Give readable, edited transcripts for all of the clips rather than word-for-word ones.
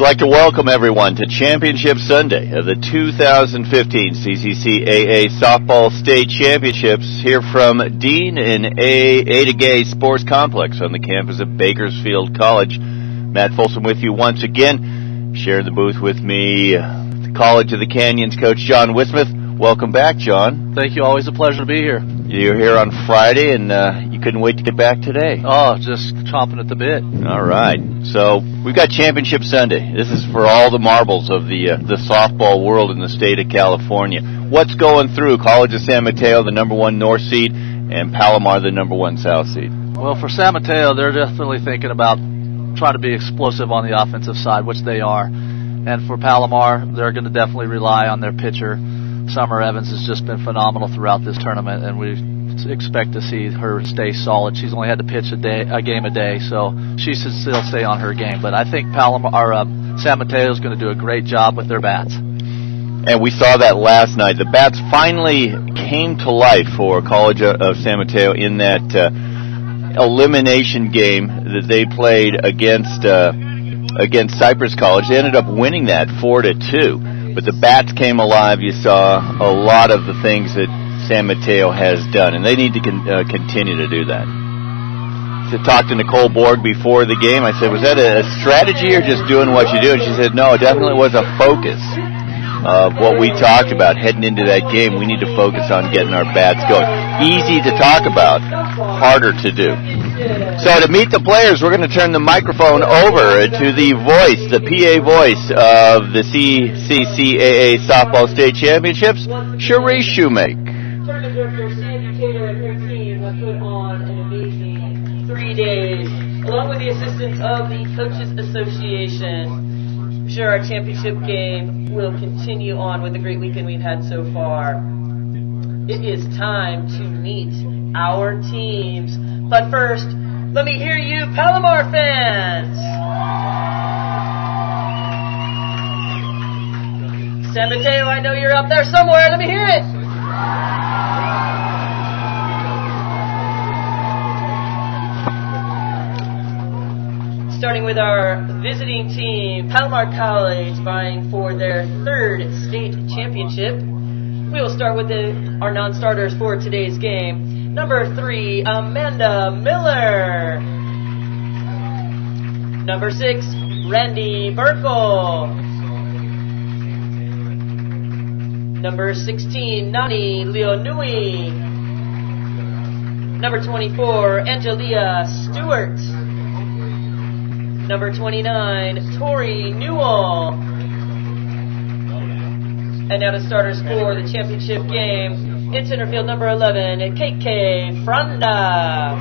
We'd like to welcome everyone to Championship Sunday of the 2015 CCCAA Softball State Championships here from Dean in Ada Gay Sports Complex on the campus of Bakersfield College. Matt Folsom with you once again. Sharing the booth with me, the College of the Canyons coach John Wismuth. Welcome back, John. Thank you. Always a pleasure to be here. You're here on Friday, and you couldn't wait to get back today. Oh, just chomping at the bit. All right. So we've got Championship Sunday. This is for all the marbles of the softball world in the state of California. What's going through College of San Mateo, the #1 North seed, and Palomar, the #1 South seed? Well, for San Mateo, they're definitely thinking about trying to be explosive on the offensive side, which they are. And for Palomar, they're going to definitely rely on their pitcher. Summer Evans has just been phenomenal throughout this tournament, and we expect to see her stay solid. She's only had to pitch a game a day, so she should still stay on her game. But I think San Mateo is going to do a great job with their bats. And we saw that last night. The bats finally came to life for College of San Mateo in that elimination game that they played against Cypress College. They ended up winning that 4-2. But the bats came alive. You saw a lot of the things that San Mateo has done, and they need to continue to do that. So I talked to Nicole Borg before the game. I said, was that a strategy or just doing what you do? And she said, no, it definitely was a focus of what we talked about heading into that game. We need to focus on getting our bats going. Easy to talk about, harder to do. So to meet the players, we're going to turn the microphone over to the voice, the PA voice of the CCCAA Softball State Championships, Cherise Shoemake. Tournament director Sandy Taylor and her team have put on an amazing 3 days, along with the assistance of the Coaches Association. I'm sure our championship game will continue on with the great weekend we've had so far. It is time to meet our teams. But first, let me hear you Palomar fans! San Mateo, I know you're up there somewhere. Let me hear it! Starting with our visiting team, Palomar College, vying for their 3rd state championship. We will start with our non-starters for today's game. Number 3, Amanda Miller. Number 6, Randy Burkle. Number 16, Nani Leonui. Number 24, Angelia Stewart. Number 29, Tori Newell. And now the starters for the championship game. In center field, number 11, KK Franda.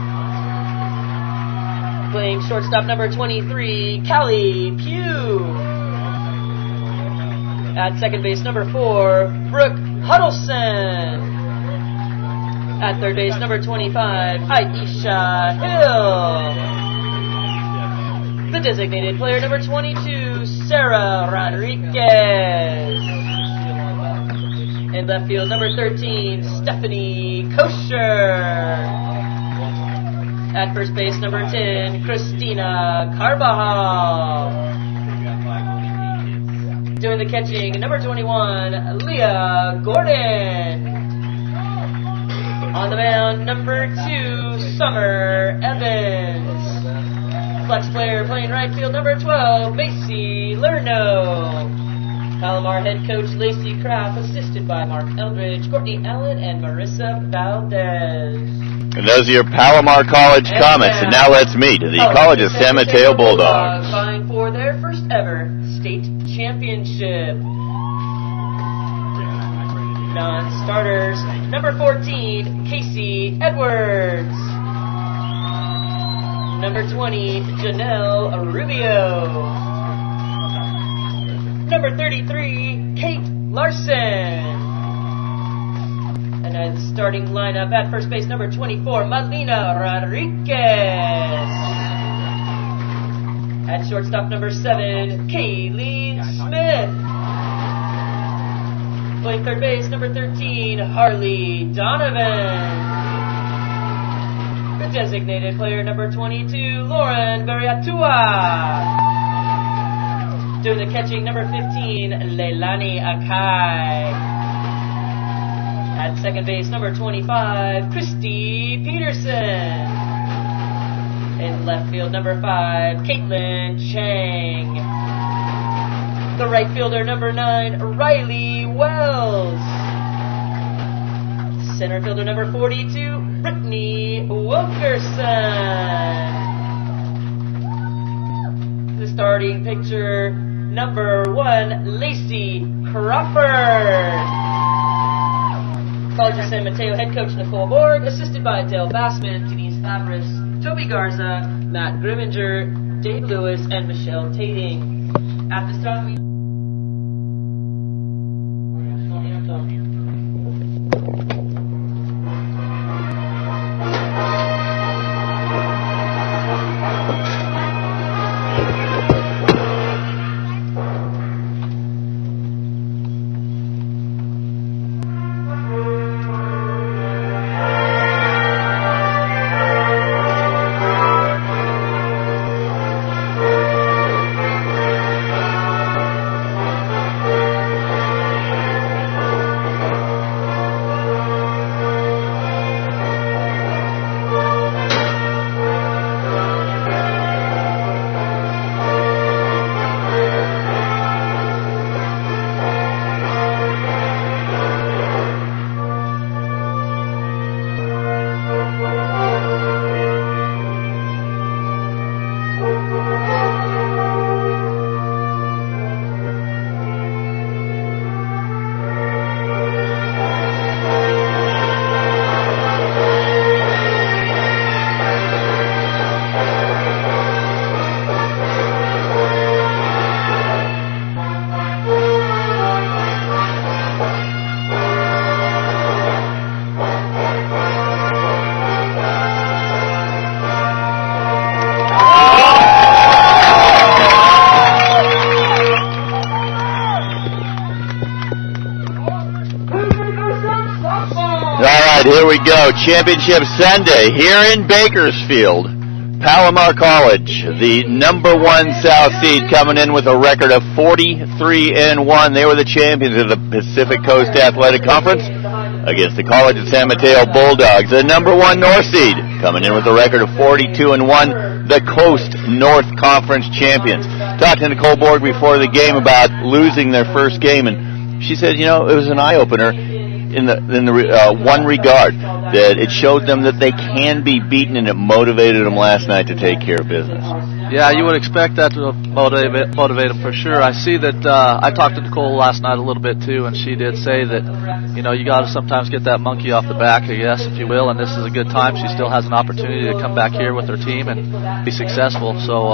Playing shortstop, number 23, Callie Pugh. At second base, number 4, Brooke Huddleston. At third base, number 25, Aisha Hill. The designated player, number 22, Sarah Rodriguez. In left field, number 13, Stephanie Kosher. At first base, number 10, Christina Carbajal. Doing the catching, number 21, Leah Gordon. On the mound, number 2, Summer Evans. Flex player playing right field, number 12, Macy Lerno. Palomar head coach Lacey Kraft, assisted by Mark Eldridge, Courtney Allen, and Marissa Valdez. And those are your Palomar College comments. And now let's meet the College of San Mateo Bulldogs. Vying for their first ever state championship. Non-starters, number 14, Casey Edwards. Number 20, Janelle Rubio. Number 33, Kate Larson. And now the starting lineup at first base, number 24, Malina Rodriguez. At shortstop, number 7, Kayleen Smith. Playing third base, number 13, Harley Donovan. The designated player, number 22, Lauren Variatua. Doing the catching, number 15, Leilani Akai. At second base, number 25, Christy Peterson. In left field, number 5, Caitlin Chang. The right fielder, number 9, Riley Wells. Center fielder, number 42, Brittany Wilkerson. The starting pitcher, number 1, Lacey Crawford. College of San Mateo head coach Nicole Borg, assisted by Dale Bassman, Denise Fabris, Toby Garza, Matt Grimminger, Dave Lewis, and Michelle Tating. At this time, we Here we go. Championship Sunday here in Bakersfield. Palomar College, the number 1 South seed, coming in with a record of 43-1. They were the champions of the Pacific Coast Athletic Conference against the College of San Mateo Bulldogs. The number 1 North seed, coming in with a record of 42-1. The Coast North Conference champions. Talked to Nicole Borg before the game about losing their first game, and she said, you know, it was an eye-opener in the one regard, that it showed them that they can be beaten, and it motivated them last night to take care of business. Yeah, you would expect that to motivate them for sure. I see that I talked to Nicole last night a little bit too, and she did say that, you know, you got to sometimes get that monkey off the back, I guess, if you will, and this is a good time. She still has an opportunity to come back here with her team and be successful. So,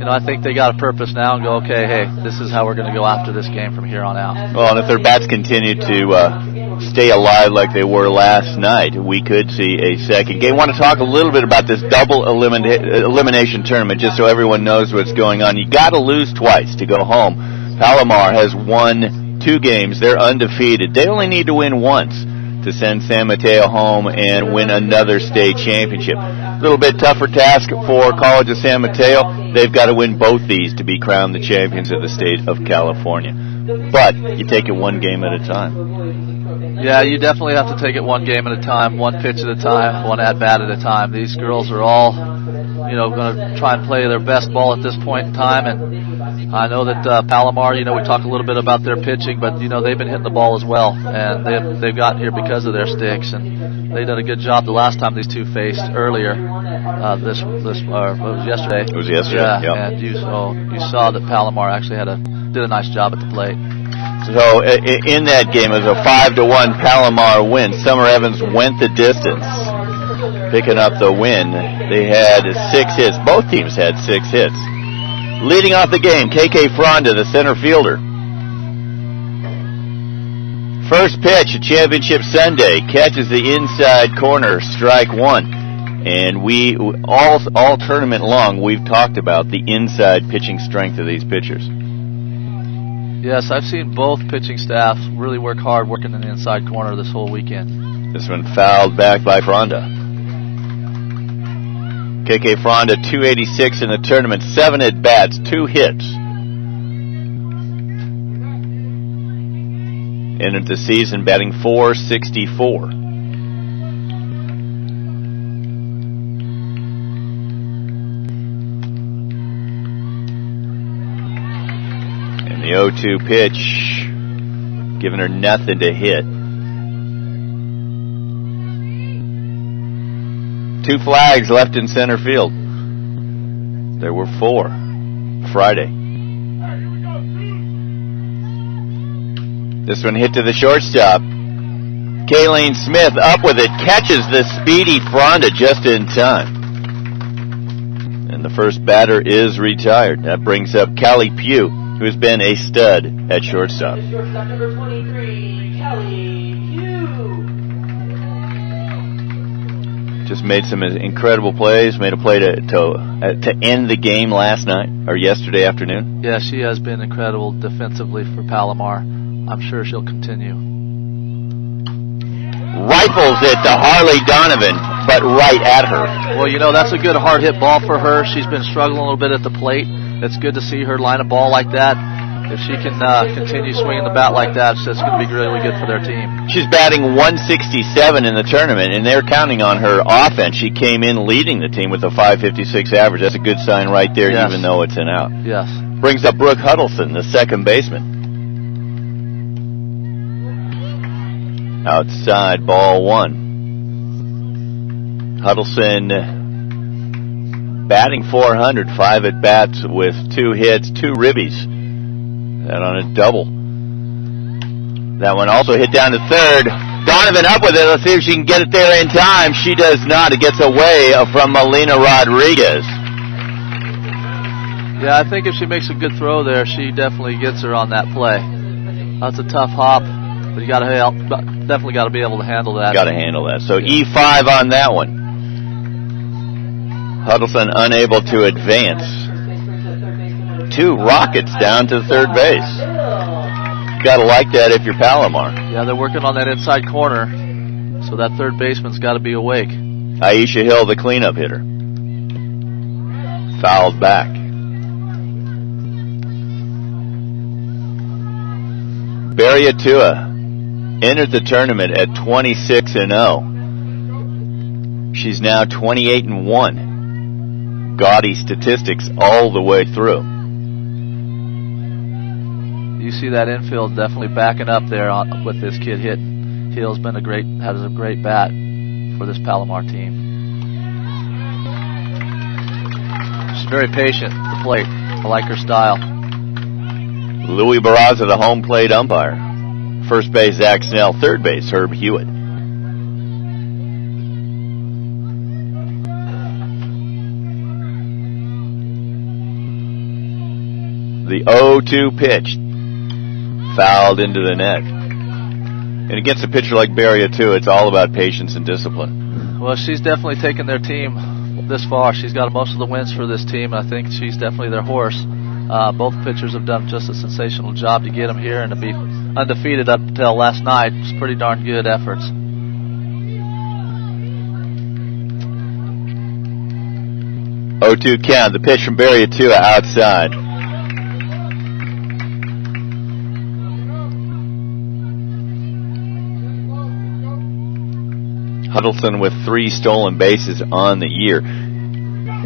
you know, I think they got a purpose now and go, okay, hey, this is how we're going to go after this game from here on out. Well, and if their bats continue to stay alive like they were last night, we could see a second game. I want to talk a little bit about this double elimination tournament, just so everyone knows what's going on. You got to lose twice to go home. Palomar has won 2 games. They're undefeated. They only need to win once to send San Mateo home and win another state championship. A little bit tougher task for College of San Mateo. They've got to win both these to be crowned the champions of the state of California. But you take it one game at a time. Yeah, you definitely have to take it one game at a time, one pitch at a time, one at-bat at a time. These girls are all, you know, going to try and play their best ball at this point in time. And I know that Palomar, you know, we talked a little bit about their pitching, but, you know, they've been hitting the ball as well. And they've gotten here because of their sticks. And they did a good job the last time these two faced earlier. It was yesterday. It was yesterday, yeah. And you saw that Palomar actually did a nice job at the plate. So in that game, it was a 5-1 Palomar win. Summer Evans went the distance, picking up the win. They had 6 hits. Both teams had 6 hits. Leading off the game, KK Fronda, the center fielder. First pitch, Championship Sunday, catches the inside corner, strike 1. And we all tournament long, we've talked about the inside pitching strength of these pitchers. Yes, I've seen both pitching staffs really work hard working in the inside corner this whole weekend. This one fouled back by Fronda. KK Fronda, 286 in the tournament, 7 at-bats, 2 hits. Entered the season batting .464. And the 0-2 pitch, giving her nothing to hit. 2 flags left in center field. There were 4 Friday. This one hit to the shortstop. Kayleen Smith up with it, catches the speedy Fronda just in time. And the first batter is retired. That brings up Callie Pugh, who has been a stud at shortstop. Shortstop number 23, Callie Pugh. Just made some incredible plays. Made a play to end the game last night, or yesterday afternoon. Yeah, she has been incredible defensively for Palomar. I'm sure she'll continue. Rifles it to Harley Donovan, but right at her. Well, you know, that's a good hard hit ball for her. She's been struggling a little bit at the plate. It's good to see her line a ball like that. If she can continue swinging the bat like that, it's going to be really good for their team. She's batting .167 in the tournament, and they're counting on her offense. She came in leading the team with a .556 average. That's a good sign right there, yes, even though it's an out. Yes. Brings up Brooke Huddleston, the second baseman. Outside, ball 1. Huddleston batting .400, 5 at bats with 2 hits, 2 ribbies. That on a double. That one also hit down to third. Donovan up with it. Let's see if she can get it there in time. She does not. It gets away from Melina Rodriguez. Yeah, I think if she makes a good throw there, she definitely gets her on that play. That's a tough hop, but you got to definitely got to be able to handle that. Got to handle that. So yeah. E5 on that one. Huddleston unable to advance. 2 rockets down to third base. You got to like that if you're Palomar. Yeah, they're working on that inside corner, so that third baseman's got to be awake. Aisha Hill, the cleanup hitter. Fouled back. Barry Atua entered the tournament at 26-0. She's now 28-1. Gaudy statistics all the way through. You see that infield definitely backing up there with this kid hitting. Hill's been has a great bat for this Palomar team. She's very patient at the plate. I like her style. Louis Barraza, the home plate umpire. First base, Zach Snell. Third base, Herb Hewitt. The 0-2 pitch. Fouled into the net. And against a pitcher like Barry Atua, it's all about patience and discipline. Well, she's definitely taken their team this far. She's got most of the wins for this team, and I think she's definitely their horse. Both pitchers have done just a sensational job to get them here, and to be undefeated up until last night was pretty darn good efforts. Oh, 2 count. The pitch from Barry Atua outside. Huddleston with 3 stolen bases on the year.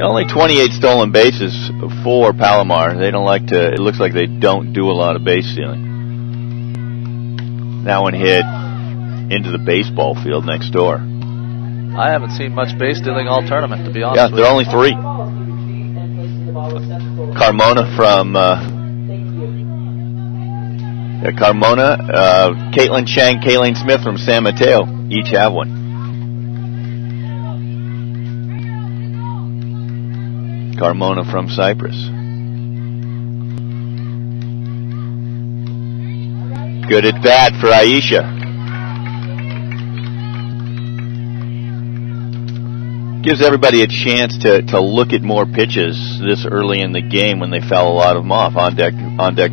Only 28 stolen bases for Palomar. They don't like to, it looks like they don't do a lot of base stealing. That one hit into the baseball field next door. I haven't seen much base stealing all tournament, to be honest with you. Yeah, there are only 3. Carmona from, Caitlin Chang, Kayleen Smith from San Mateo each have one. Carmona from Cyprus. Good at bat for Aisha. Gives everybody a chance to look at more pitches this early in the game when they foul a lot of them off. On deck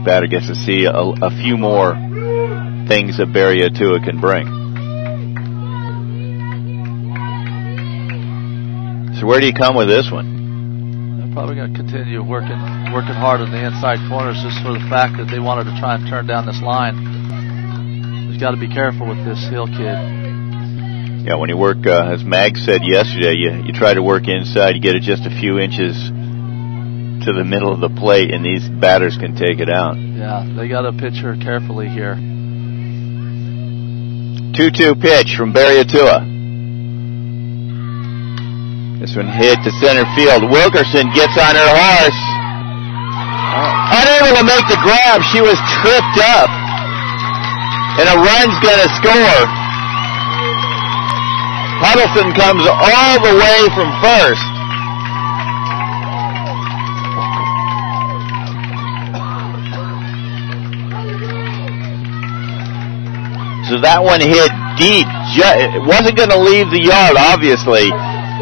batter gets to see a few more things that Barry Atua can bring. So where do you come with this one? Probably going to continue working hard on the inside corners just for the fact that they wanted to try and turn down this line. There's got to be careful with this Hill kid. Yeah, when you work, as Mag said yesterday, you try to work inside, you get it just a few inches to the middle of the plate, and these batters can take it out. Yeah, they got to pitch her carefully here. 2-2 pitch from Barriatua. This one hit to center field. Wilkerson gets on her horse. Unable to make the grab. She was tripped up. And a run's going to score. Huddleston comes all the way from first. So that one hit deep. It wasn't going to leave the yard, obviously,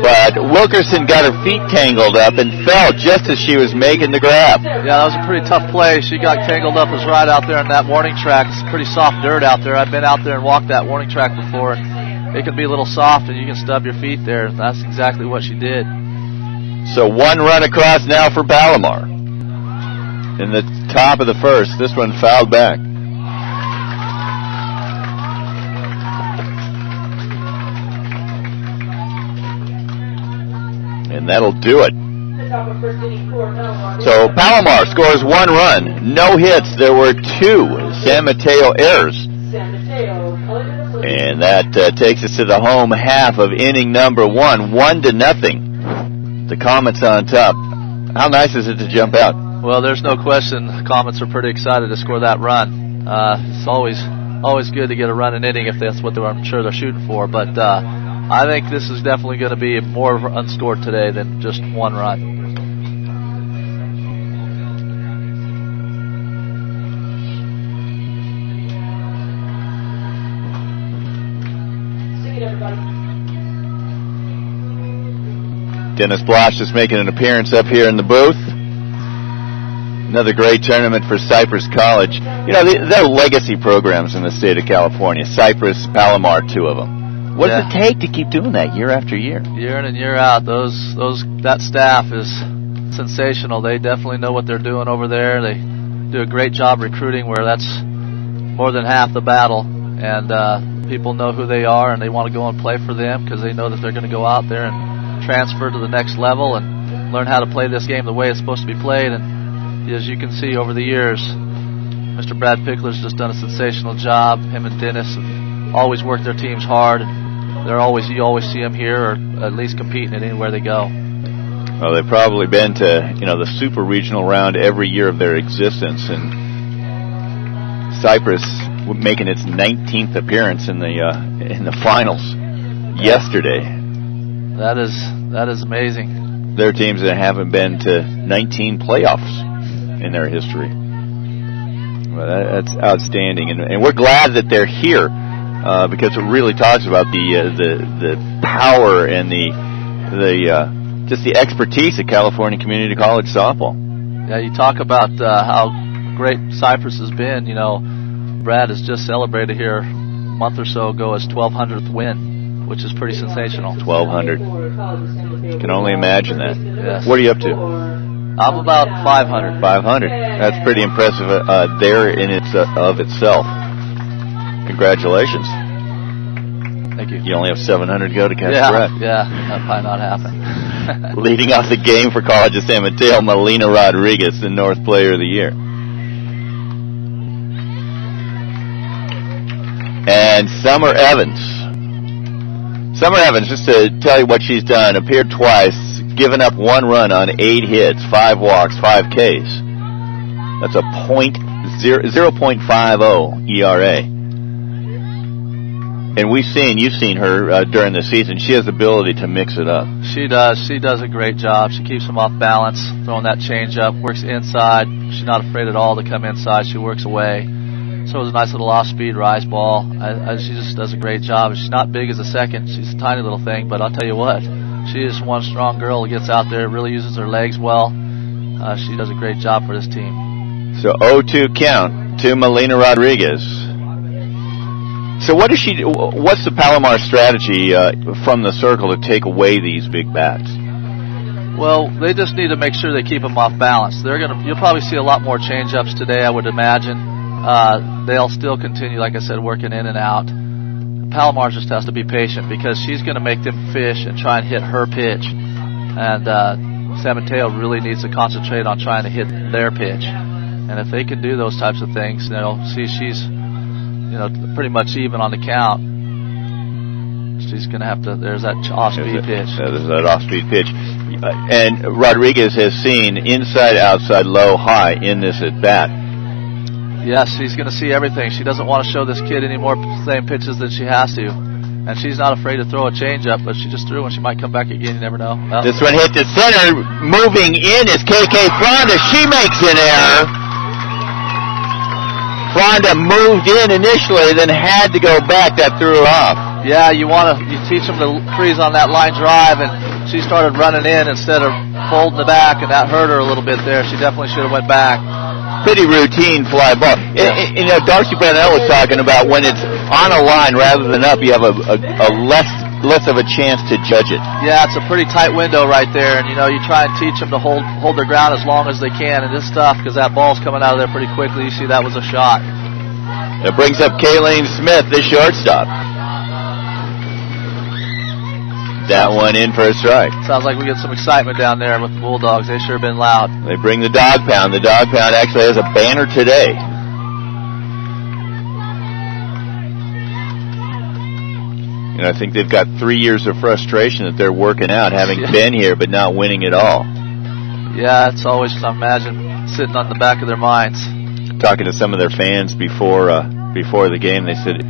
but Wilkerson got her feet tangled up and fell just as she was making the grab. Yeah, that was a pretty tough play. She got tangled up as right out there on that warning track. It's pretty soft dirt out there. I've been out there and walked that warning track before. It can be a little soft, and you can stub your feet there. That's exactly what she did. So one run across now for Palomar. In the top of the first, this one fouled back. And that'll do it. So Palomar scores one run, no hits. There were 2 San Mateo errors. And that takes us to the home half of inning number 1, 1-0. The Comets on top. How nice is it to jump out? Well, there's no question the Comets are pretty excited to score that run. It's always good to get a run in inning if that's what I'm sure they're shooting for. But I think this is definitely going to be more unscored today than just one run. Dennis Blosh is making an appearance up here in the booth. Another great tournament for Cypress College. You know, there are legacy programs in the state of California. Cypress, Palomar, 2 of them. What does it take to keep doing that year after year? Year in and year out. That staff is sensational. They definitely know what they're doing over there. They do a great job recruiting, where that's more than half the battle. And people know who they are, and they want to go and play for them because they know that they're going to go out there and transfer to the next level and learn how to play this game the way it's supposed to be played. And as you can see over the years, Mr. Brad Pickler's just done a sensational job. Him and Dennis have always worked their teams hard. You always see them here, or at least competing at anywhere they go. Well, they've probably been to the super regional round every year of their existence, and Cypress making its 19th appearance in the finals yesterday. That is amazing. There are teams that haven't been to 19 playoffs in their history. Well, that's outstanding, and we're glad that they're here because it really talks about the power and just the expertise of California Community College softball. Yeah, you talk about how great Cypress has been. You know, Brad has just celebrated here a month or so ago his 1,200th win, which is pretty sensational. 1,200. Can only imagine that. Yes. What are you up to? I'm about 500. 500. That's pretty impressive there in of itself. Congratulations. Thank you. You only have 700 to go to catch the breath. Yeah, that might not happen. Leading off the game for College of San Mateo, Melina Rodriguez, the North Player of the Year. And Summer Evans. Summer Evans, just to tell you what she's done, appeared twice, given up 1 run on 8 hits, 5 walks, 5 Ks. That's a 0.50 ERA. And you've seen her during the season. She has the ability to mix it up. She does. She does a great job. She keeps them off balance, throwing that change up, works inside. She's not afraid at all to come inside. She works away. So it was a nice little off-speed rise ball. She just does a great job. She's not big as a second. She's a tiny little thing, but I'll tell you what, she is one strong girl who gets out there, really uses her legs well. She does a great job for this team. So 0-2 count to Melina Rodriguez. So what's the Palomar strategy from the circle to take away these big bats? Well, they just need to make sure they keep them off balance. You'll probably see a lot more change-ups today, I would imagine. they'll still continue, like I said, working in and out. Palomar just has to be patient because she's going to make them fish and try and hit her pitch. And San Mateo really needs to concentrate on trying to hit their pitch. And if they can do those types of things, see she's, pretty much even on the count. She's going to have to, there's that off-speed pitch. There's that off-speed pitch. And Rodriguez has seen inside, outside, low, high in this at-bat. Yes, she's going to see everything. She doesn't want to show this kid any more same pitches than she has to. And she's not afraid to throw a changeup, but she just threw one. She might come back again. You never know. Well, this one hit to center. Moving in is KK Fronda. She makes an error. Fronda moved in initially, then had to go back. That threw her off. Yeah, you teach them to freeze on that line drive, and she started running in instead of folding the back, and that hurt her a little bit there. She definitely should have went back. Pretty routine fly ball. Yeah. Darcy Brownell was talking about when it's on a line rather than up, you have a less of a chance to judge it. Yeah, it's a pretty tight window right there, and you try and teach them to hold their ground as long as they can, and it's tough because that ball's coming out of there pretty quickly. You see that was a shot. It brings up Kayleen Smith, the shortstop. That one in for a strike. Sounds like we get some excitement down there with the Bulldogs. They sure have been loud. They bring the Dog Pound. The Dog Pound actually has a banner today. I think they've got 3 years of frustration that they're working out, having been here but not winning at all. Yeah, it's always, I imagine, sitting on the back of their minds. Talking to some of their fans before the game, they said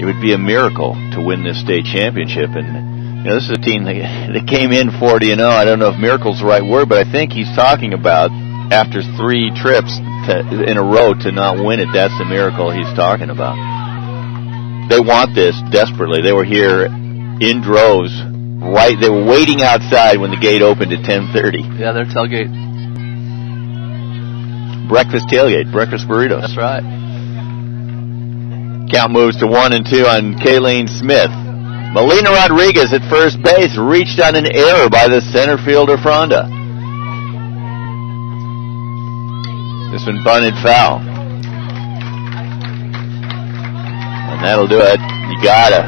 it would be a miracle to win this state championship. And this is a team that came in 40-0. I don't know if miracle's the right word, but I think he's talking about after 3 trips in a row to not win it. That's the miracle he's talking about. They want this desperately. They were here in droves. They were waiting outside when the gate opened at 10:30. Yeah, their tailgate. Breakfast tailgate, breakfast burritos. That's right. Count moves to 1-2 on Kayleen Smith. Melina Rodriguez at first base reached on an error by the center fielder Fronda. This one bunted foul. And that'll do it. You gotta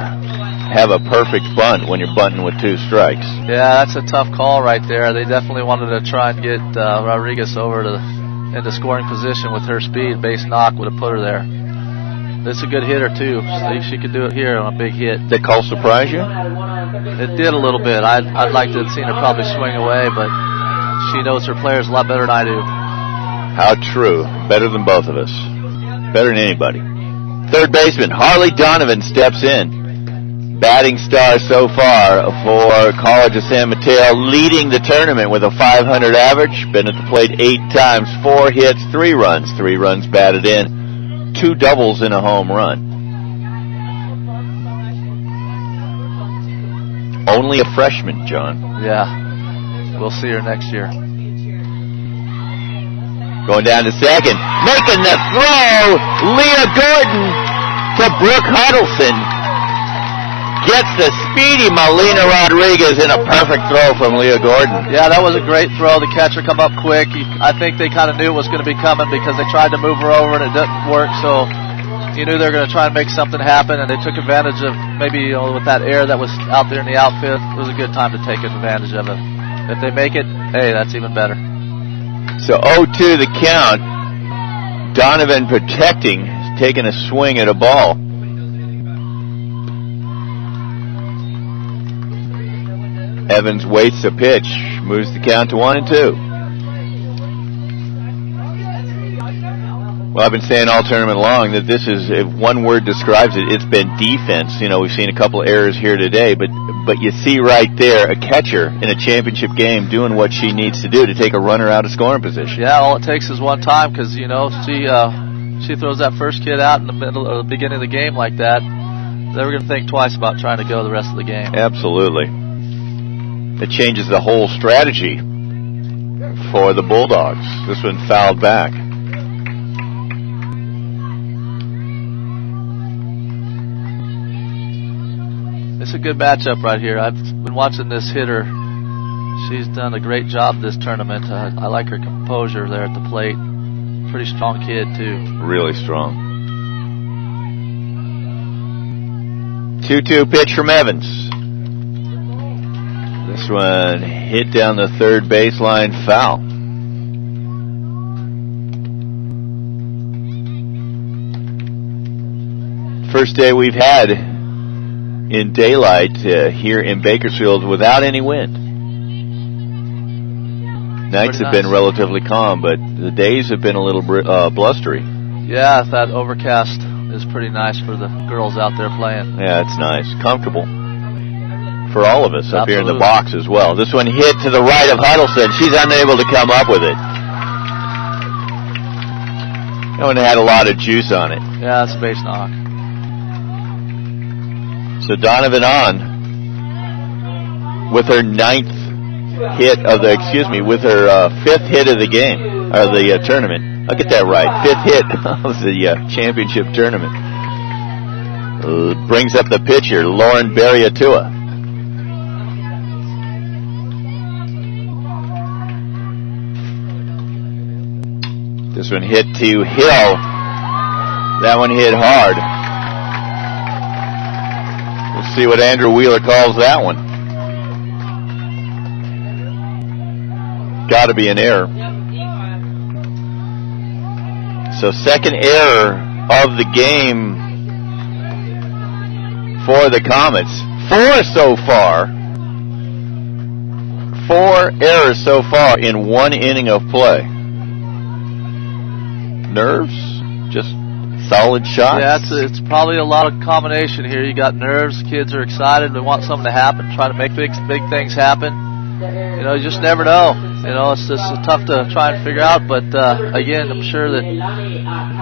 have a perfect bunt when you're bunting with 2 strikes. Yeah, that's a tough call right there. They definitely wanted to try and get Rodriguez over into scoring position with her speed. Base knock would have put her there. It's a good hitter too. She could do it here on a big hit. Did that call surprise you? It did a little bit. I'd like to have seen her probably swing away, but she knows her players a lot better than I do. How true. Better than both of us. Better than anybody. Third baseman Harley Donovan steps in. Batting star so far for College of San Mateo, leading the tournament with a .500 average. Been at the plate 8 times, 4 hits, 3 runs. 3 runs batted in, 2 doubles and a home run. Only a freshman, John. Yeah, we'll see her next year. Going down to second, making the throw, Leah Gordon to Brooke Huddleston. Gets the speedy Melina Rodriguez in a perfect throw from Leah Gordon. Yeah, that was a great throw. The catcher come up quick. I think they kind of knew it was going to be coming because they tried to move her over and it didn't work. So you knew they were going to try and make something happen, and they took advantage of maybe with that air that was out there in the outfield. It was a good time to take advantage of it. If they make it, hey, that's even better. So 0-2 the count. Donovan protecting, taking a swing at a ball. Evans waits a pitch, moves the count to 1-2. Well, I've been saying all tournament long that this is, if one word describes it, it's been defense. We've seen a couple of errors here today, but you see right there a catcher in a championship game doing what she needs to do to take a runner out of scoring position. Yeah, all it takes is one time because, she throws that first kid out in the middle or the beginning of the game like that. They were going to think twice about trying to go the rest of the game. Absolutely. It changes the whole strategy for the Bulldogs. This one fouled back. It's a good matchup right here. I've been watching this hitter. She's done a great job this tournament. I like her composure there at the plate. Pretty strong kid, too. Really strong. 2-2 pitch from Evans. This one hit down the third baseline, foul. First day we've had in daylight here in Bakersfield without any wind. Nights have been relatively calm, but the days have been a little blustery. Yeah, that overcast is pretty nice for the girls out there playing. Yeah, it's nice. Comfortable for all of us up here in the box as well. This one hit to the right of Huddleston. She's unable to come up with it. That one had a lot of juice on it. Yeah, it's a base knock. So Donovan on with her ninth hit of the, with her fifth hit of the game, or the tournament. I'll get that right. Fifth hit of the championship tournament. Brings up the pitcher, Lauren Barriatua. This one hit to Hill. That one hit hard. We'll see what Andrew Wheeler calls that one. Got to be an error. So second error of the game for the Comets. 4 so far. 4 errors so far in 1 inning of play. Nerves? Just solid shots? Yeah, it's probably a lot of combination here. You got nerves, kids are excited, they want something to happen, try to make big things happen. You know, you just never know. You know, it's just tough to try and figure out, but again, I'm sure that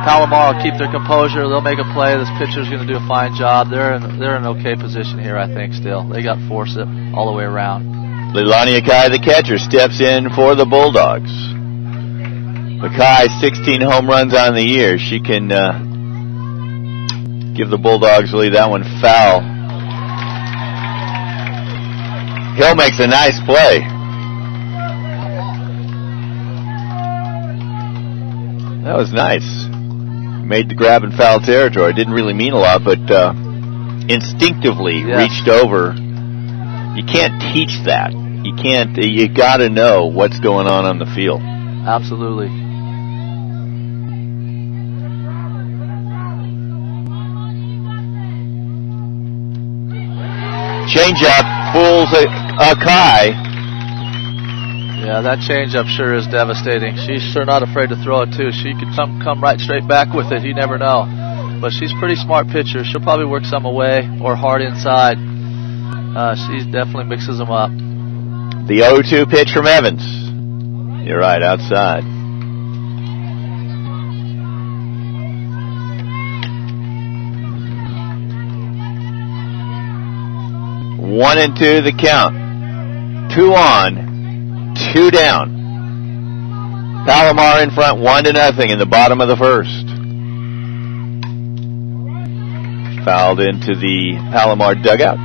Palomar will keep their composure. They'll make a play. This pitcher's going to do a fine job. They're in an okay position here, I think, still. They got force all the way around. Leilani Akai, the catcher, steps in for the Bulldogs. Akai, 16 home runs on the year. She can give the Bulldogs the lead. That one foul. Hill makes a nice play. That was nice. Made the grab in foul territory. Didn't really mean a lot, but instinctively reached over. You can't teach that. You can't. You got to know what's going on the field. Absolutely. Changeup fools Akai. Yeah, that changeup sure is devastating. She's sure not afraid to throw it, too. She could come right straight back with it. You never know. But she's a pretty smart pitcher. She'll probably work some away or hard inside. She definitely mixes them up. The 0-2 pitch from Evans. You're right, outside. One and two the count. 2 on. 2 down. Palomar in front, 1-0 in the bottom of the first. Fouled into the Palomar dugout.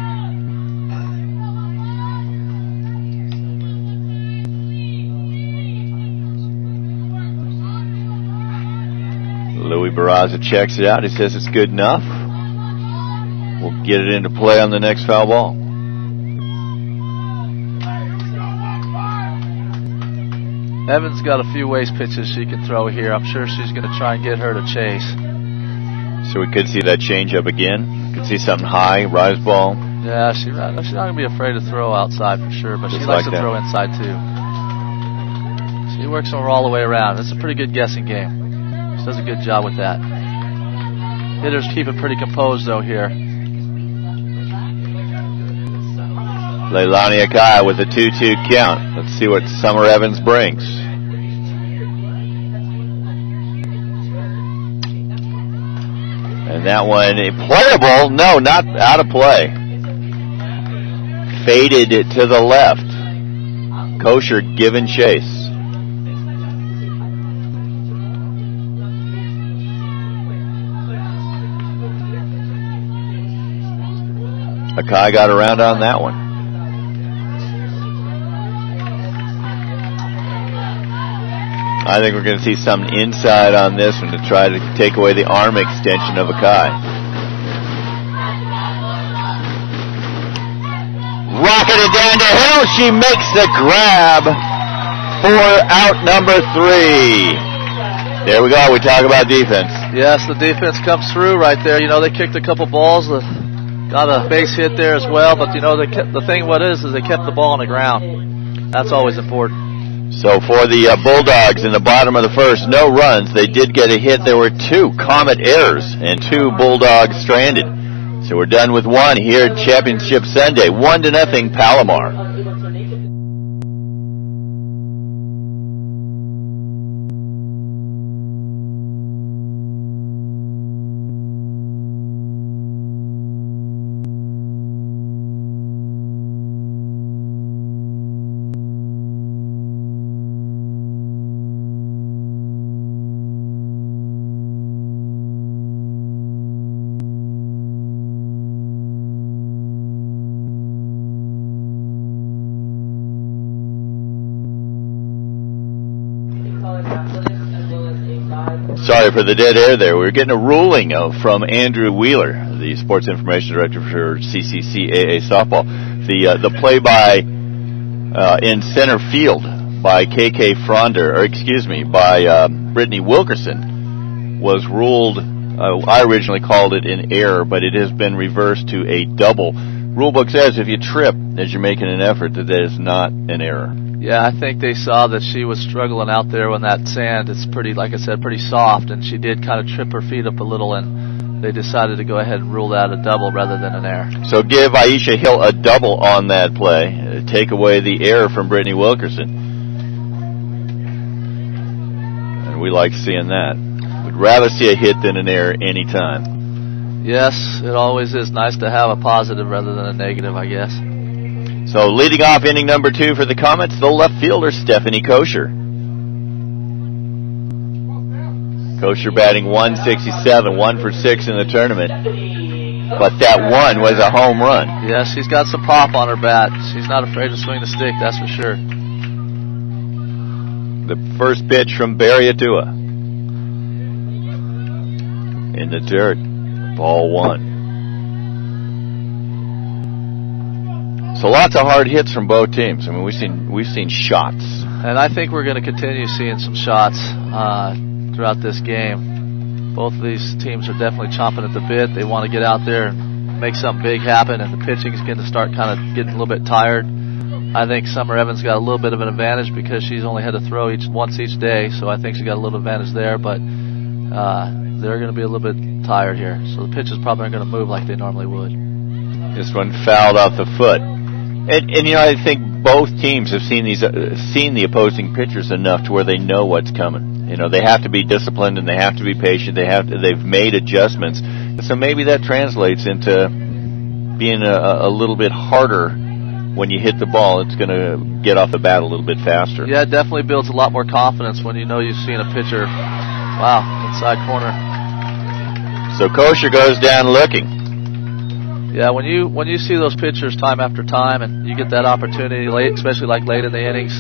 Louis Barraza checks it out. He says it's good enough. We'll get it into play on the next foul ball. Evans got a few waste pitches she can throw here. I'm sure she's going to try and get her to chase. So we could see that changeup again. Could see something high, rise ball. Yeah, she's not going to be afraid to throw outside for sure, but she likes to throw inside too. She works them all the way around. It's a pretty good guessing game. She does a good job with that. Hitters keep it pretty composed though here. Leilani Akai with a 2-2 count. Let's see what Summer Evans brings. And that one, playable? No, not out of play. Faded it to the left. Kosher giving chase. Akai got around on that one. I think we're going to see something inside on this one to try to take away the arm extension of Akai. Malia down to Hill. She makes the grab for out number 3. There we go. We talk about defense. Yes, the defense comes through right there. You know, they kicked a couple balls. Got a base hit there as well. But, you know, the thing what is they kept the ball on the ground. That's always important. So for the Bulldogs in the bottom of the first, no runs. They did get a hit. There were 2 Comet errors and 2 Bulldogs stranded. So we're done with 1 here at Championship Sunday. 1-0 Palomar. Sorry for the dead air there. We're getting a ruling from Andrew Wheeler, the Sports Information Director for CCCAA softball. The play-by in center field by KK Fronder, by Brittany Wilkerson, was ruled. I originally called it an error, but it has been reversed to a double. Rulebook says if you trip as you're making an effort, that is not an error. Yeah, I think they saw that she was struggling out there when that sand is pretty, like I said, pretty soft, and she did kind of trip her feet up a little, and they decided to go ahead and rule that a double rather than an error. So give Aisha Hill a double on that play. Take away the error from Brittany Wilkerson. And we like seeing that. We'd rather see a hit than an error anytime. Yes, it always is nice to have a positive rather than a negative, I guess. So leading off inning number 2 for the Comets, the left fielder, Stephanie Kosher. Kosher batting 167, 1 for 6 in the tournament. But that one was a home run. Yeah, she's got some pop on her bat. She's not afraid to swing the stick, that's for sure. The first pitch from Barry Atua. In the dirt, ball 1. So lots of hard hits from both teams. I mean, we've seen shots, and I think we're going to continue seeing some shots throughout this game. Both of these teams are definitely chomping at the bit. They want to get out there and make something big happen, and the pitching is going to start kind of getting a little bit tired. I think Summer Evans got a little bit of an advantage because she's only had to throw once each day, so I think she got a little advantage there. But they're going to be a little bit tired here, so the pitches probably aren't going to move like they normally would. This one fouled off the foot. And you know, I think both teams have seen the opposing pitchers enough to where they know what's coming. You know, they have to be disciplined and they have to be patient. They've made adjustments, so maybe that translates into being a little bit harder when you hit the ball. It's going to get off the bat a little bit faster. Yeah, it definitely builds a lot more confidence when you know you've seen a pitcher. Wow, inside corner. So Kosher goes down looking. Yeah, when you see those pitchers time after time, and you get that opportunity late, especially like late in the innings,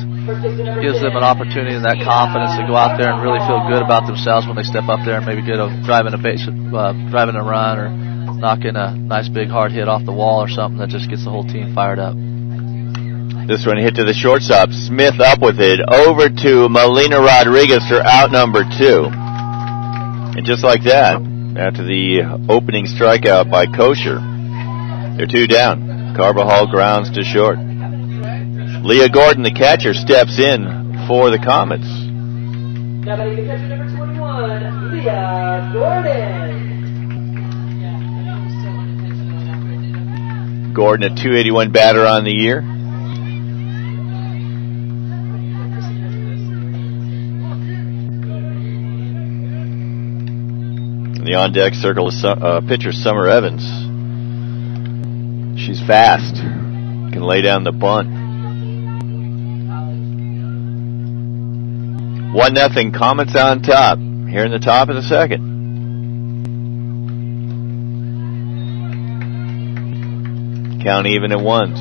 gives them an opportunity and that confidence to go out there and really feel good about themselves when they step up there and maybe get driving a run or knocking a nice big hard hit off the wall or something that just gets the whole team fired up. This one hit to the shortstop. Smith up with it over to Melina Rodriguez for out number 2, and just like that, after the opening strikeout by Kosher, they're 2 down. Carbajal grounds to short. Leah Gordon, the catcher, steps in for the Comets. Now batting the catcher number 21, Leah Gordon. Gordon, a .281 batter on the year. And the on-deck circle is pitcher Summer Evans. She's fast, can lay down the bunt. 1-0 Comets on top here in the top of the second. Count even at once.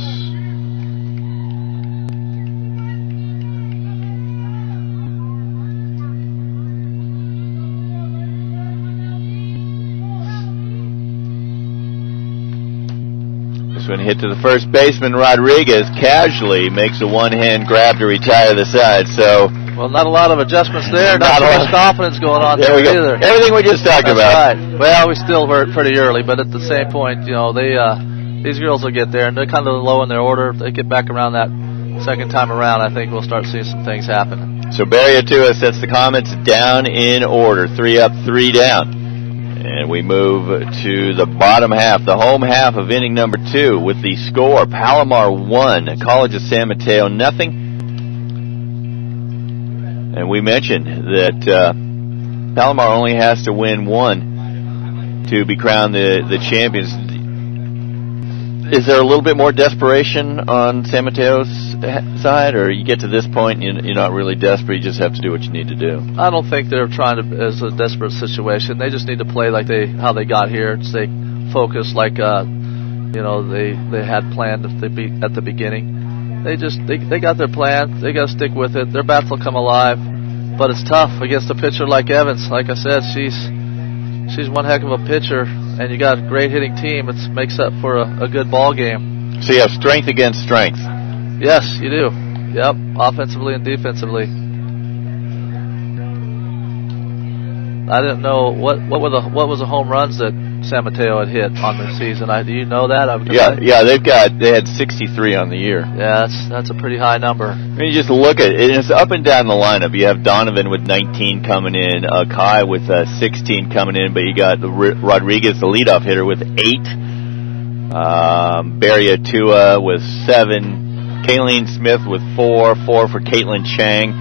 This one hit to the first baseman. Rodriguez casually makes a one-hand grab to retire the side. So, well, not a lot of adjustments there. Not so much confidence going on there either. Everything we just talked about. Right. Well, we still were pretty early, but at the same point, you know, these girls will get there, and they're kind of low in their order. If they get back around that second time around, I think we'll start seeing some things happen. So Barriatua sets the Comets down in order, 3 up, 3 down. And we move to the bottom half, the home half of inning number 2 with the score, Palomar 1, College of San Mateo nothing. And we mentioned that Palomar only has to win 1 to be crowned the champions. Is there a little bit more desperation on San Mateo's side, or you get to this point and you're not really desperate, you just have to do what you need to do? I don't think they're trying to, as a desperate situation. They just need to play like how they got here, stay focused like they had planned at the beginning. They got their plan. They got to stick with it. Their bats will come alive, but it's tough against a pitcher like Evans. Like I said, she's one heck of a pitcher. And you got a great hitting team. It makes up for a good ball game. So you have strength against strength. Yes, you do. Yep, offensively and defensively. I didn't know what was the home runs that San Mateo had hit on the season. Do you know that? Yeah, they had 63 on the year. Yeah, that's a pretty high number. I mean, you just look at it, it's up and down the lineup. You have Donovan with 19 coming in, Kai with 16 coming in, but you got Rodriguez, the leadoff hitter, with 8. Barriatua with 7. Kayleen Smith with 4 for Caitlin Chang.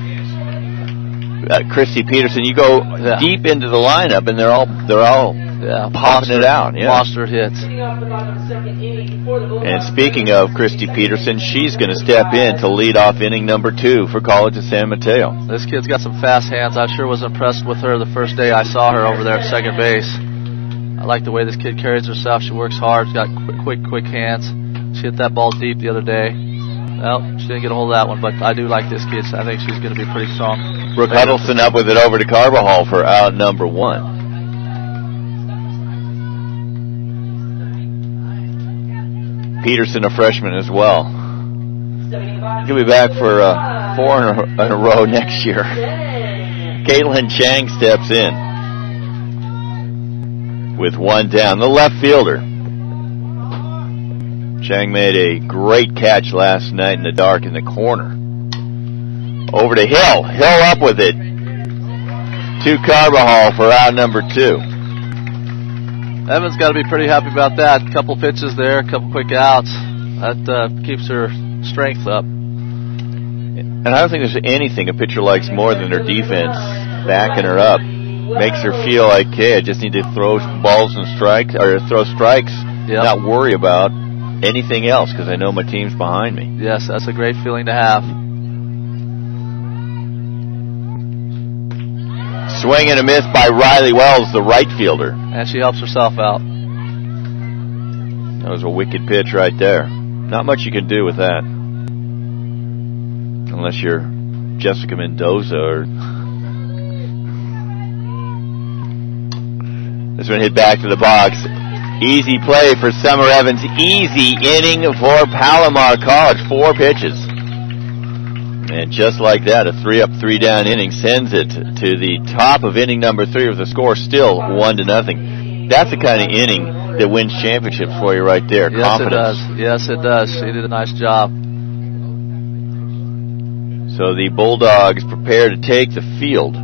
Christy Peterson. You go deep into the lineup, and they're all popping it out. Yeah. Monster hits. And speaking of Christy Peterson, she's going to step in to lead off inning number 2 for College of San Mateo. This kid's got some fast hands. I sure was impressed with her the first day I saw her over there at second base. I like the way this kid carries herself. She works hard. She's got quick hands. She hit that ball deep the other day. Well, she didn't get a hold of that one, but I do like this kid. So I think she's going to be pretty strong. Brooke Huddleston up with it over to Carbajal for out number 1. Peterson, a freshman as well. He'll be back for 4 in a row next year. Caitlin Chang steps in with 1 down. The left fielder. Chang made a great catch last night in the dark in the corner. Over to Hill. Hill up with it. To Carbajal for out number 2. Evans got to be pretty happy about that. A couple pitches there, a couple quick outs. That keeps her strength up. And I don't think there's anything a pitcher likes more than her defense backing her up. Makes her feel like, hey, I just need to throw balls and strikes, or throw strikes, not worry about anything else because I know my team's behind me. Yes, that's a great feeling to have. Swing and a miss by Riley Wells, the right fielder. And she helps herself out. That was a wicked pitch right there. Not much you can do with that. Unless you're Jessica Mendoza or... This one hit back to the box. Easy play for Summer Evans. Easy inning for Palomar College. 4 pitches. And just like that, a 3 up, 3 down inning sends it to the top of inning number 3 with the score still 1-0. That's the kind of inning that wins championships for you right there. Yes, Confidence. It does. Yes, it does. She did a nice job. So the Bulldogs prepare to take the field.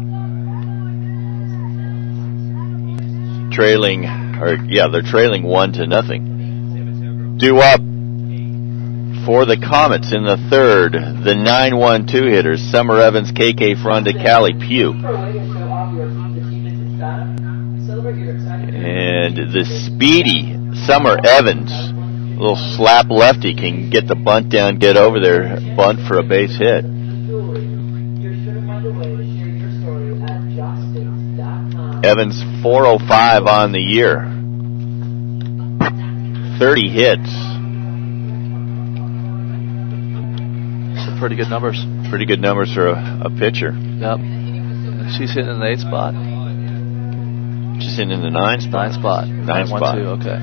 They're trailing 1-0. Due up for the Comets in the 3rd, the 9-1-2 hitters, Summer Evans, KK Fronda, Callie Pugh. And the speedy Summer Evans, a little slap lefty, can get the bunt down, get over there, bunt for a base hit. Evans 405 on the year. 30 hits. Some pretty good numbers. Pretty good numbers for a pitcher. Yep. She's hitting in the 8th spot. She's hitting in the 9th spot. 9th spot. 9th spot. 1-2, okay.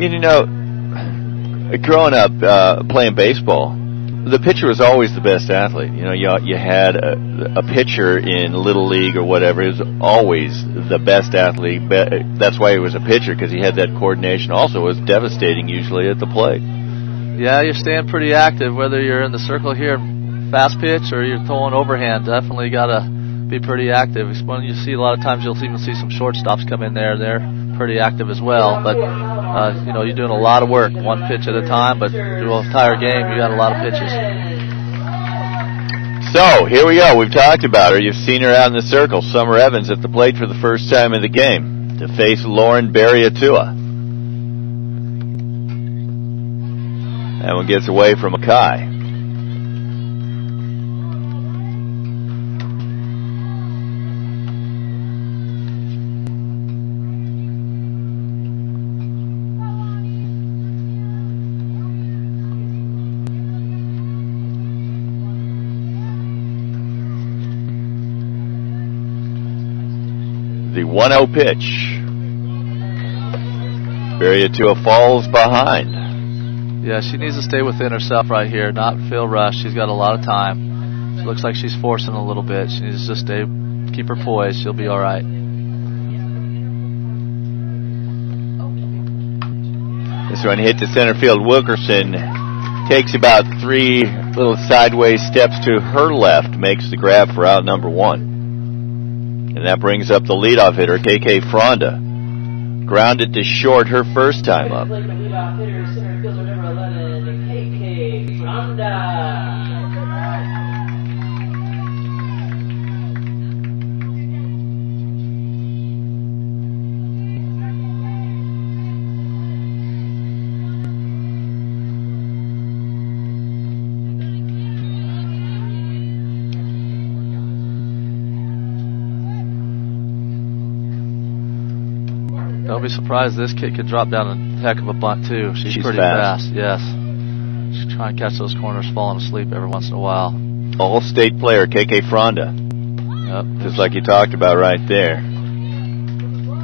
You know, growing up playing baseball, the pitcher was always the best athlete. You know, you had a pitcher in Little League or whatever. He was always the best athlete. That's why he was a pitcher, because he had that coordination. Also, it was devastating usually at the plate. Yeah, you're staying pretty active, whether you're in the circle here, fast pitch, or you're throwing overhand. Definitely got to be pretty active. When you see a lot of times, you'll even see some shortstops come in there. They're pretty active as well. But you know, you're doing a lot of work, one pitch at a time. But through an entire game, you got a lot of pitches. So here we go. We've talked about her. You've seen her out in the circle. Summer Evans at the plate for the first time in the game to face Lauren Barriatua. That one gets away from Akai. The 1-0 pitch. Barriatua falls behind. Yeah, she needs to stay within herself right here, not feel rushed. She's got a lot of time. She looks like she's forcing a little bit. She needs to just keep her poised. She'll be all right. This one hit to center field. Wilkerson takes about 3 little sideways steps to her left, makes the grab for out number 1. And that brings up the leadoff hitter, KK Fronda. Grounded to short her first time up. Don't be surprised this kid could drop down a heck of a bunt too. She's pretty fast. Yes. She's trying to catch those corners falling asleep every once in a while. All-state player, KK Fronda. Yep. Just like you talked about right there.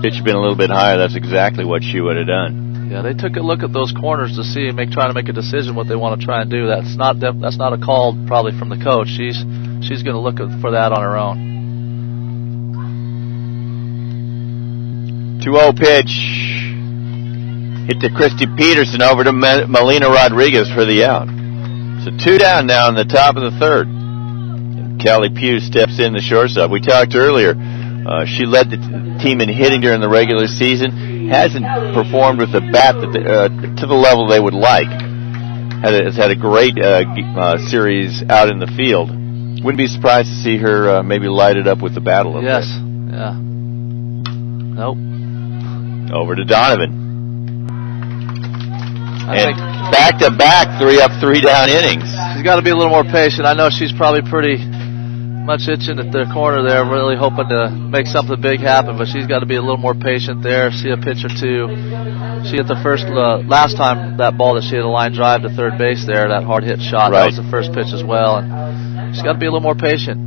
Pitch had been a little bit higher, that's exactly what she would have done. Yeah, they took a look at those corners to see and try to make a decision what they want to try and do. That's not a call probably from the coach. She's going to look for that on her own. 2-0 pitch. Hit to Christy Peterson over to Melina Rodriguez for the out. So 2 down now in the top of the third. And Callie Pugh steps in the shortstop. We talked earlier. She led the team in hitting during the regular season. Hasn't performed with the bat to the level they would like. Has had a great series out in the field. Wouldn't be surprised to see her maybe light it up with the bat a little bit. Yes. Yeah. Nope. Over to Donovan. And back-to-back 3-up, 3-down innings. She's got to be a little more patient. I know she's probably pretty much itching at their corner there, really hoping to make something big happen, but she's got to be a little more patient there, see a pitch or two. She hit the last time that ball that she had a line drive to third base there, that hard hit shot. Right. That was the first pitch as well. And she's got to be a little more patient.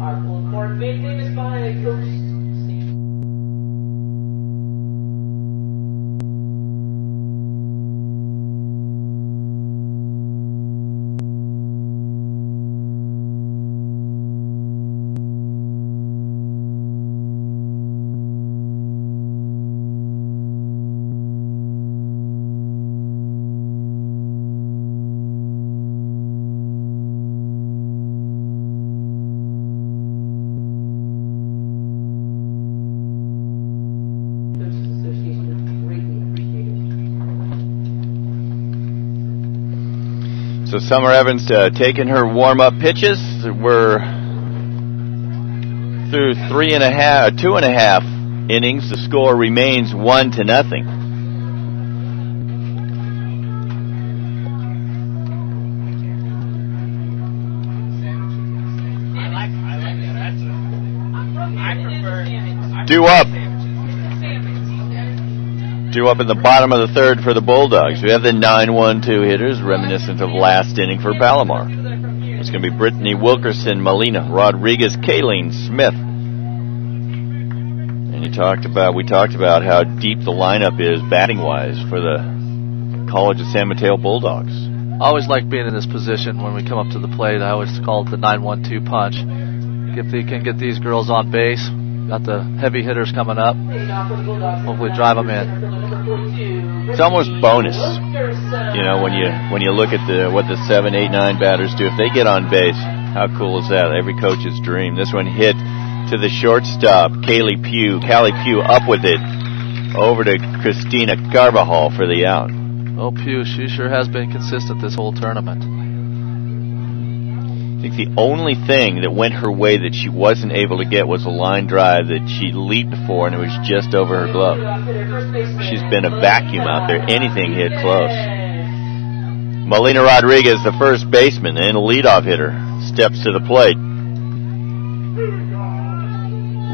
So Summer Evans taking her warm-up pitches. We're through 2.5 innings. The score remains 1-0. Due up in the bottom of the third for the Bulldogs. We have the 9-1-2 hitters, reminiscent of last inning for Palomar. It's going to be Brittany Wilkerson, Melina Rodriguez, Kayleen Smith. And we talked about how deep the lineup is batting-wise for the College of San Mateo Bulldogs. I always like being in this position when we come up to the plate. I always call it the 9-1-2 punch. If they can get these girls on base, got the heavy hitters coming up, hopefully drive them in. It's almost bonus, you know, when you look at what the 7, 8, 9 batters do. If they get on base, how cool is that? Every coach's dream. This one hit to the shortstop, Callie Pugh. Up with it, over to Christina Carvajal for the out. Oh, Pugh, she sure has been consistent this whole tournament. I think the only thing that went her way that she wasn't able to get was a line drive that she leaped for, and it was just over her glove. She's been a vacuum out there. Anything hit close. Melina Rodriguez, the first baseman and a leadoff hitter, steps to the plate.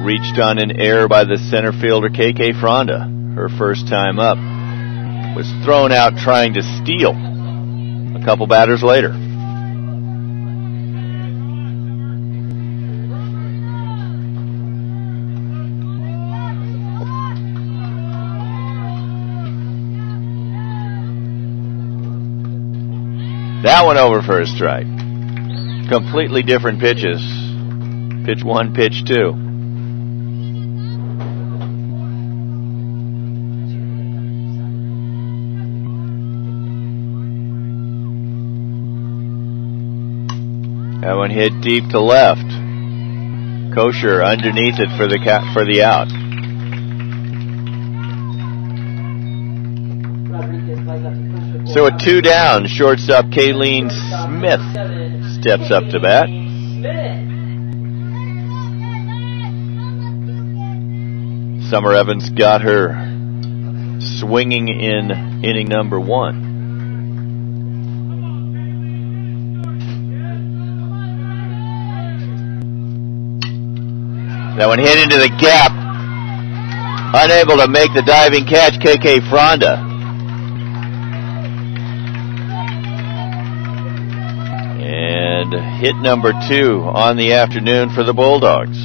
Reached on an error by the center fielder, KK Fronda. Her first time up. Was thrown out trying to steal a couple batters later. That one over for a strike. Completely different pitches. Pitch 1, pitch 2. That one hit deep to left. Kosher underneath it for the out. So a 2 down. Shortstop Kayleen Smith steps up to bat. Summer Evans got her swinging in inning number 1. That one hit into the gap. Unable to make the diving catch, KK Fronda. And hit number 2 on the afternoon for the Bulldogs.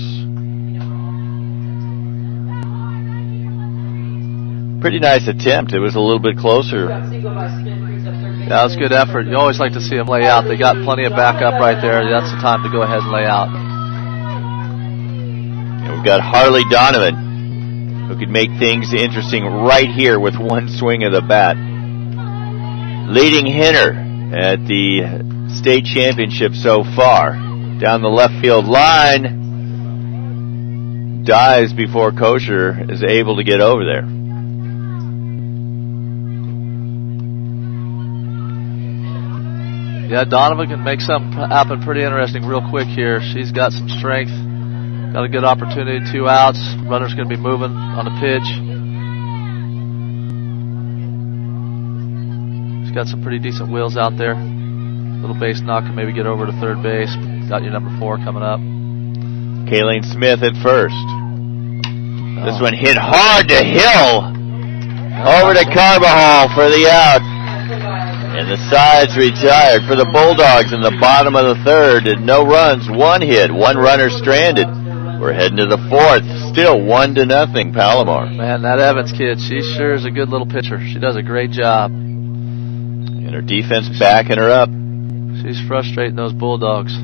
Pretty nice attempt. It was a little bit closer. That was good effort. You always like to see them lay out. They got plenty of backup right there. That's the time to go ahead and lay out. We've got Harley Donovan, who could make things interesting right here with one swing of the bat. Leading hitter at the state championship so far. Down the left field line. Dives before Kosher is able to get over there. Yeah, Donovan can make something happen pretty interesting real quick here. She's got some strength. Got a good opportunity, 2 outs. Runner's going to be moving on the pitch. She's got some pretty decent wheels out there. Little base knock can maybe get over to third base. Got your number 4 coming up. Kayleen Smith at first. This one hit hard to Hill. Over to Carvajal for the out. And the sides retired for the Bulldogs in the bottom of the 3rd. And no runs, 1 hit, 1 runner stranded. We're heading to the 4th. Still 1-0 Palomar. Man, that Evans kid, she sure is a good little pitcher. She does a great job. And her defense backing her up. She's frustrating those Bulldogs.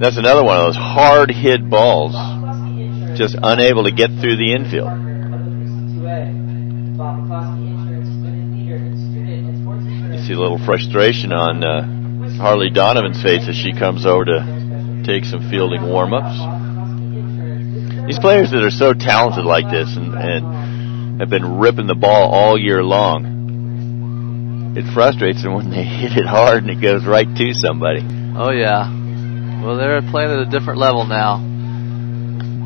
That's another one of those hard hit balls. Just unable to get through the infield. You see a little frustration on Harley Donovan's face as she comes over to take some fielding warm-ups. These players that are so talented like this and have been ripping the ball all year long, it frustrates them when they hit it hard and it goes right to somebody. Oh, yeah. Well, they're playing at a different level now.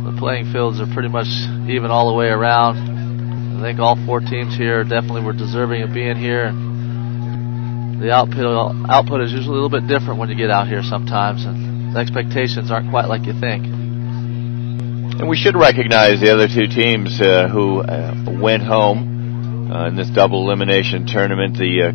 The playing fields are pretty much even all the way around. I think all 4 teams here definitely were deserving of being here. And the output is usually a little bit different when you get out here sometimes. And the expectations aren't quite like you think. And we should recognize the other 2 teams who went home in this double elimination tournament. The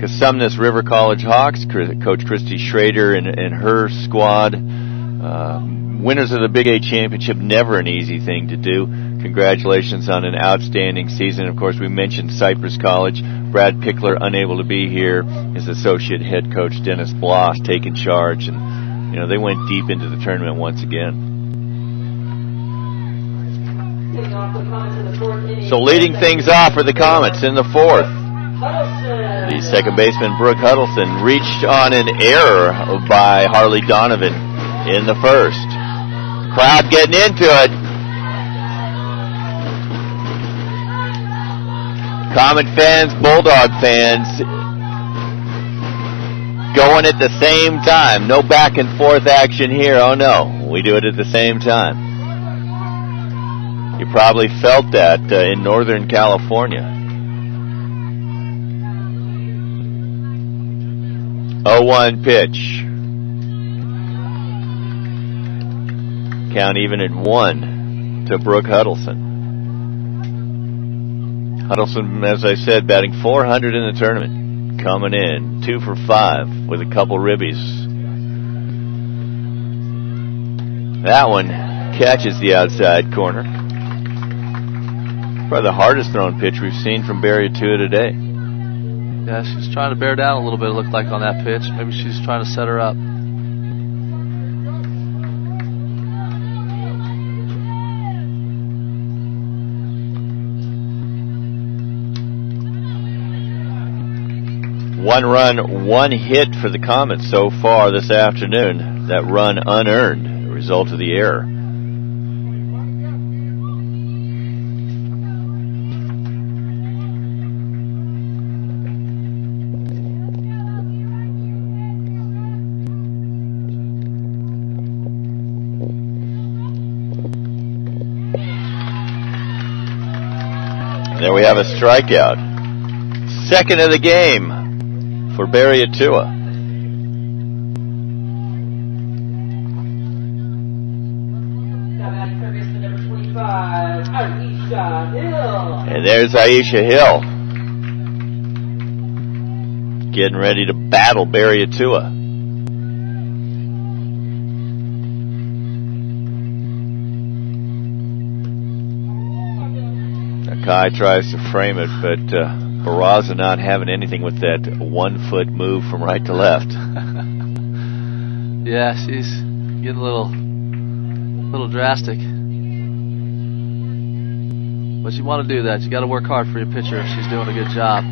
Cosumnes River College Hawks, Coach Christy Schrader and her squad. Winners of the Big 8 championship, never an easy thing to do. Congratulations on an outstanding season. Of course, we mentioned Cypress College. Brad Pickler unable to be here. His associate head coach, Dennis Bloss, taking charge. And, you know, they went deep into the tournament once again. So leading things off for the Comets in the fourth. The second baseman, Brooke Huddleston, reached on an error by Harley Donovan in the first. Crowd getting into it. Comet fans, Bulldog fans, going at the same time. No back and forth action here. Oh no, we do it at the same time. You probably felt that in Northern California. 0-1 pitch. Count even at 1 to Brooke Huddleston. Huddleston, as I said, batting 400 in the tournament. Coming in 2 for 5 with a couple ribbies. That one catches the outside corner. Probably the hardest thrown pitch we've seen from Barry Atua today. Yeah, she's trying to bear down a little bit, it looked like, on that pitch. Maybe she's trying to set her up. One run, one hit for the Comets so far this afternoon. That run unearned, the result of the error. There we have a strikeout. Second of the game for Barry Atua. And there's Aisha Hill. Getting ready to battle Barry Atua. Kai tries to frame it, but Barraza not having anything with that 1 foot move from right to left. Yeah, she's getting a little drastic. But you want to do that. You got to work hard for your pitcher. She's doing a good job.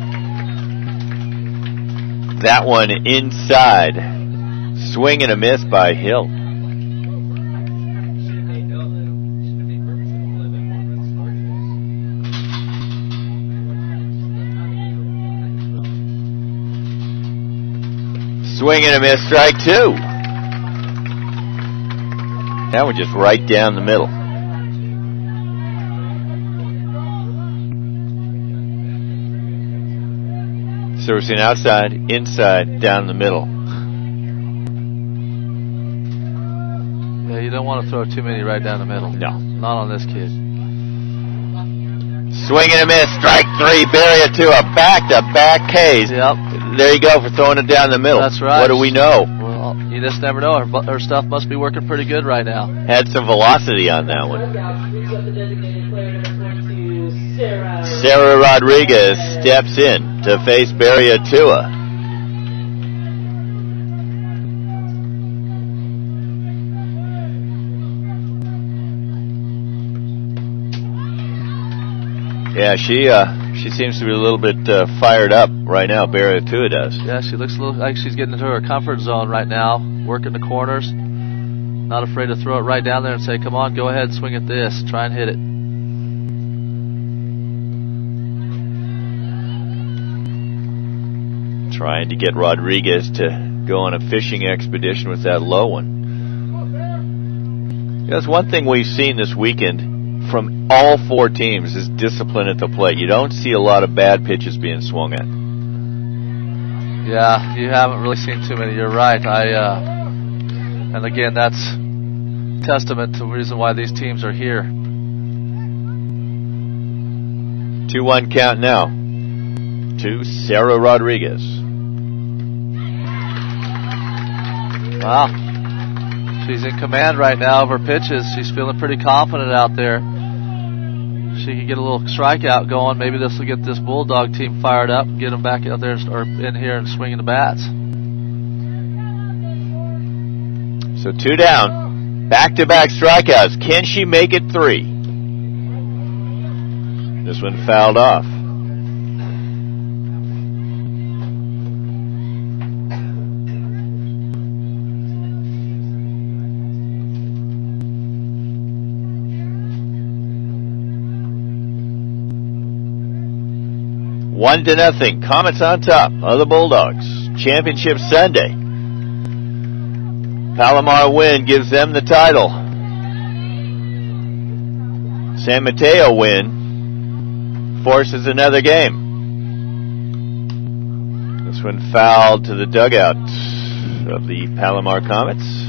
That one inside. Swing and a miss by Hill. Swing and a miss, strike 2. That one just right down the middle. Servicing outside, inside, down the middle. Yeah, you don't want to throw too many right down the middle. No. Not on this kid. Swing and a miss, strike 3, Barry Atua, back-to-back Ks. Yep. There you go for throwing it down the middle. That's right. What do we know? Well, you just never know. Her stuff must be working pretty good right now. Had some velocity on that one. Sarah Rodriguez steps in to face Barry Atua. Yeah, she seems to be a little bit fired up right now. Barry Atua does. Yeah, she looks a little like she's getting into her comfort zone right now, working the corners. Not afraid to throw it right down there and say, come on, go ahead, swing at this. Try and hit it. Trying to get Rodriguez to go on a fishing expedition with that low one. That's one thing we've seen this weekend from all 4 teams is discipline at the plate. You don't see a lot of bad pitches being swung at. Yeah, you haven't really seen too many. You're right. And again, that's testament to the reason why these teams are here. 2-1 count now to Sarah Rodriguez. Wow. She's in command right now of her pitches. She's feeling pretty confident out there. she can get a little strikeout going, maybe this will get this Bulldog team fired up, get them back out there or in here and swinging the bats. So 2 down, back-to-back strikeouts. Can she make it 3? This one fouled off. One to nothing. Comets on top of the Bulldogs. Championship Sunday. Palomar win gives them the title. San Mateo win forces another game. This one fouled to the dugout of the Palomar Comets.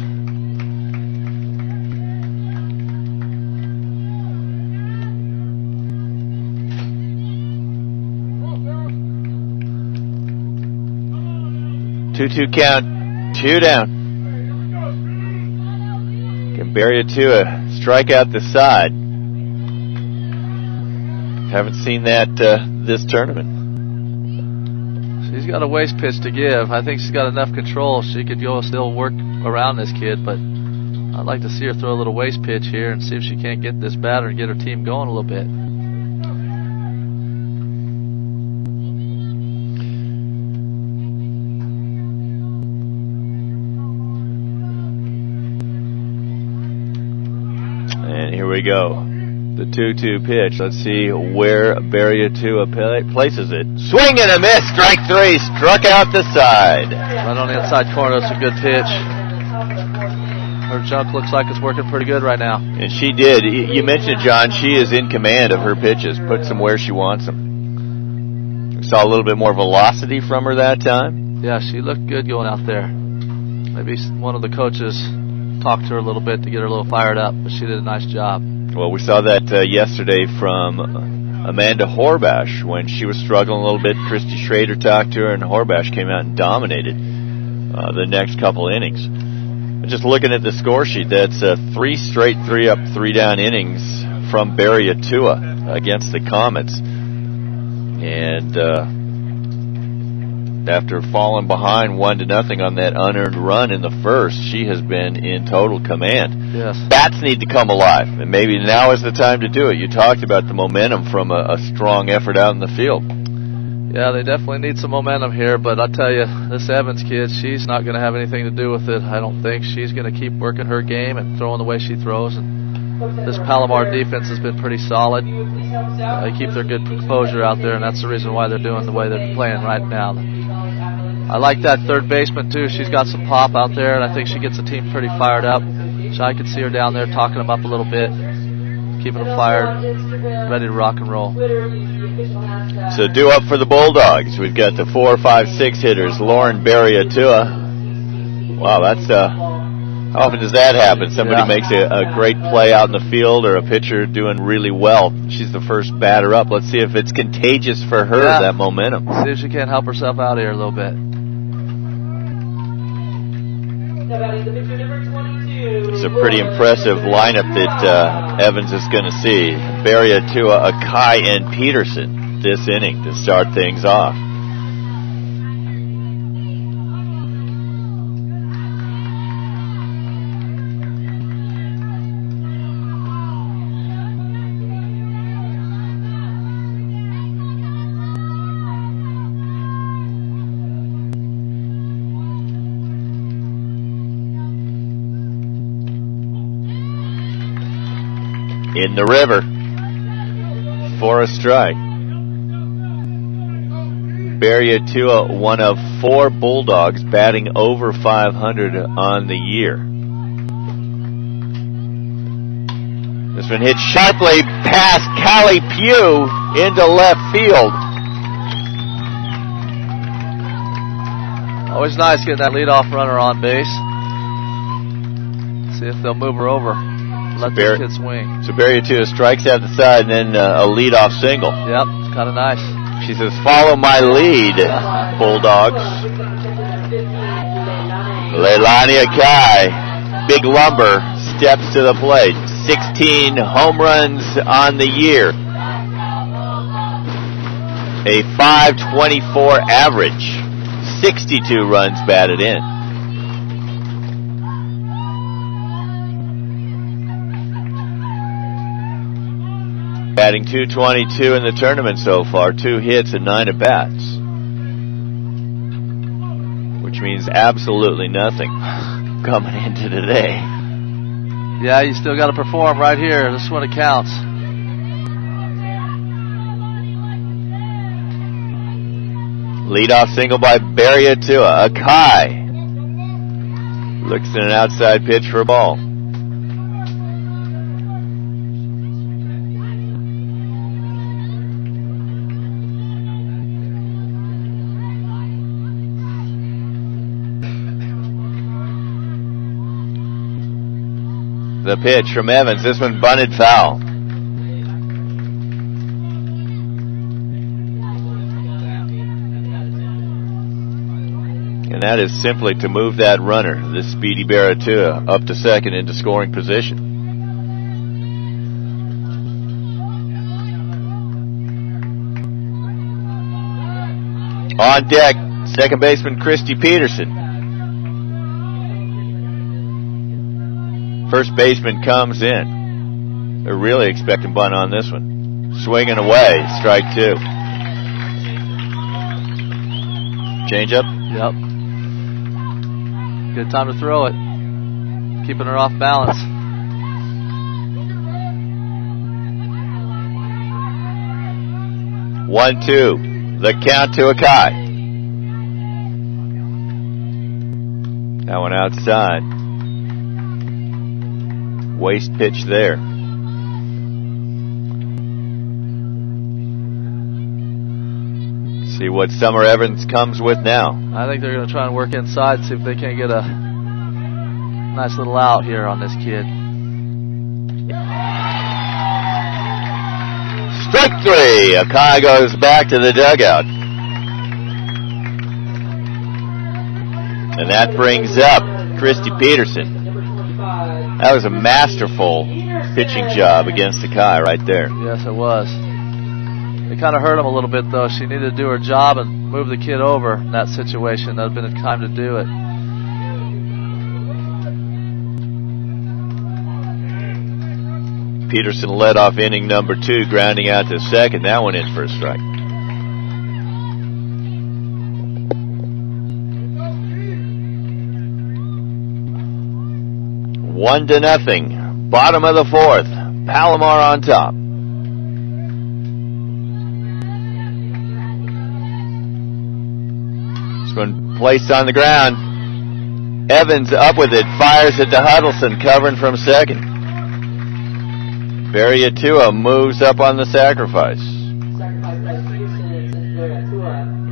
Two count, 2 down. Can Barriatua strike out the side. Haven't seen that this tournament. She's got a waste pitch to give. I think she's got enough control. She could go still work around this kid, but I'd like to see her throw a little waste pitch here and see if she can't get this batter and get her team going a little bit. We go. The 2-2 pitch. Let's see where Barriatua places it. Swing and a miss. Strike 3. Struck out the side. Right on the inside corner. That's a good pitch. Her junk looks like it's working pretty good right now. And she did. You mentioned, John, she is in command of her pitches. Puts them where she wants them. We saw a little bit more velocity from her that time. Yeah, she looked good going out there. Maybe one of the coaches talked to her a little bit to get her a little fired up, but she did a nice job. Well, we saw that yesterday from Amanda Horbash when she was struggling a little bit. Christy Schrader talked to her, and Horbash came out and dominated the next couple innings. Just looking at the score sheet, that's 3 straight 3-up, 3-down innings from Barriatua against the Comets. And after falling behind 1-0 on that unearned run in the first, she has been in total command. Yes. Bats need to come alive, and maybe now is the time to do it. You talked about the momentum from a strong effort out in the field. Yeah, they definitely need some momentum here, but I'll tell you, this Evans kid, she's not going to have anything to do with it. I don't think. She's going to keep working her game and throwing the way she throws, and this Palomar defense has been pretty solid. They keep their good composure out there, and that's the reason why they're doing the way they're playing right now. I like that third baseman, too. She's got some pop out there, and I think she gets the team pretty fired up. So I could see her down there talking them up a little bit, keeping them fired, ready to rock and roll. So due up for the Bulldogs. We've got the 4, 5, 6 hitters. Lauren Barriatua. Wow, that's how often does that happen? Somebody makes a great play out in the field, or a pitcher doing really well. She's the first batter up. Let's see if it's contagious for her, that momentum. See if she can't help herself out here a little bit. It's a pretty impressive lineup that Evans is going to see. Barriatua, Akai, and Peterson this inning to start things off. In the river for a strike. Barriatua, one of 4 Bulldogs batting over 500 on the year. This one hit sharply past Callie Pugh into left field. Always nice getting that leadoff runner on base. See if they'll move her over. Let this kid swing. So Barriatua strikes out the side, and then a leadoff single. Yep, it's kind of nice. She says, "Follow my lead, Bulldogs." Leilani Akai, big lumber, steps to the plate. 16 home runs on the year. A .524 average. 62 runs batted in. Batting .222 in the tournament so far. 2 hits and 9 at-bats. Which means absolutely nothing coming into today. Yeah, you still got to perform right here. This is when it counts. Leadoff single by Barriatua. Akai looks at an outside pitch for a ball. The pitch from Evans. This one bunted foul. And that is simply to move that runner, this speedy Barriatua, up to second into scoring position. On deck, second baseman Christy Peterson. First baseman comes in. They're really expecting bunt on this one. Swinging away, strike 2. Change up? Yep. Good time to throw it. Keeping her off balance. One, two. The count to Akai. That one outside. Waste pitch there. See what Summer Evans comes with now. I think they're going to try and work inside, see if they can't get a nice little out here on this kid. Strike 3. Akai goes back to the dugout. And that brings up Christy Peterson. That was a masterful pitching job against Akai right there. Yes, it was. It kind of hurt him a little bit, though. She needed to do her job and move the kid over in that situation. That would have been the time to do it. Peterson led off inning number 2, grounding out to second. That one in for a strike. One to nothing. Bottom of the 4th. Palomar on top. This one placed on the ground. Evans up with it. Fires it to Huddleston, covering from second. Barriatua moves up on the sacrifice.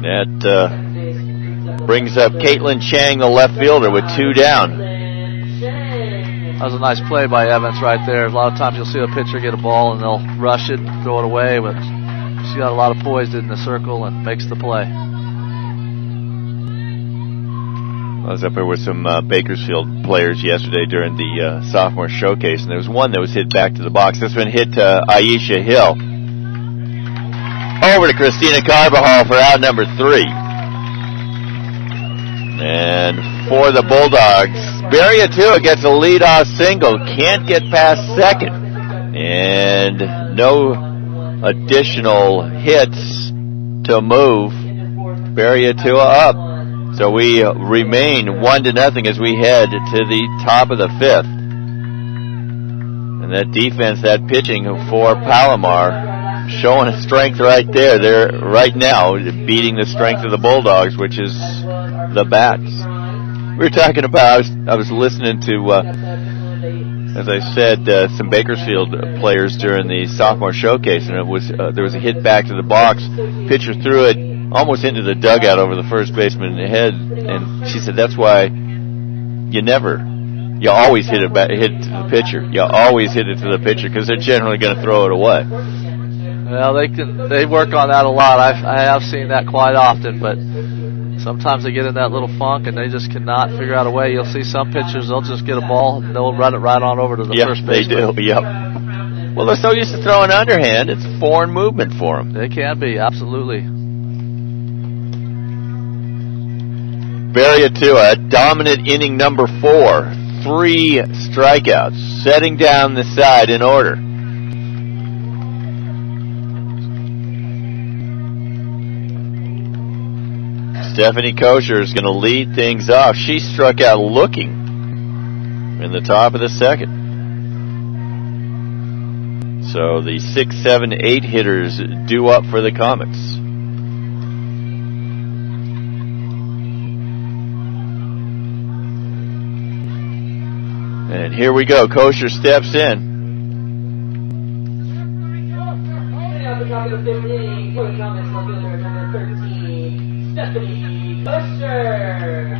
That brings up Caitlin Chang, the left fielder, with 2 down. That was a nice play by Evans right there. A lot of times you'll see a pitcher get a ball and they'll rush it, throw it away, but she got a lot of poise in the circle and makes the play. I was up there with some Bakersfield players yesterday during the sophomore showcase, and there was one that was hit back to the box. This one hit Aisha Hill. Over to Christina Carbajal for out number 3. And for the Bulldogs, Barriatua gets a leadoff single, can't get past second. And no additional hits to move Barriatua up. So we remain 1-0 as we head to the top of the 5th. And that defense, that pitching for Palomar, showing a strength right there. They're right now beating the strength of the Bulldogs, which is the bats. We were talking about, I was listening to, as I said, some Bakersfield players during the sophomore showcase, and it was there was a hit back to the box. Pitcher threw it almost into the dugout over the first baseman's head, and she said that's why you always hit it to the pitcher. You always hit it to the pitcher because they're generally going to throw it away. Well, they work on that a lot. I have seen that quite often, but sometimes they get in that little funk and they just cannot figure out a way. You'll see some pitchers, they'll just get a ball and they'll run it right on over to the first baseman. They do, yep. Well, they're so used to throwing underhand, it's foreign movement for them. They can be, absolutely. Barriatua, dominant inning number 4. 3 strikeouts, setting down the side in order. Stephanie Kosher is going to lead things off. She struck out looking in the top of the second. So the 6, 7, 8 hitters due up for the Comets. And here we go. Kosher steps in. Stephanie Kosher.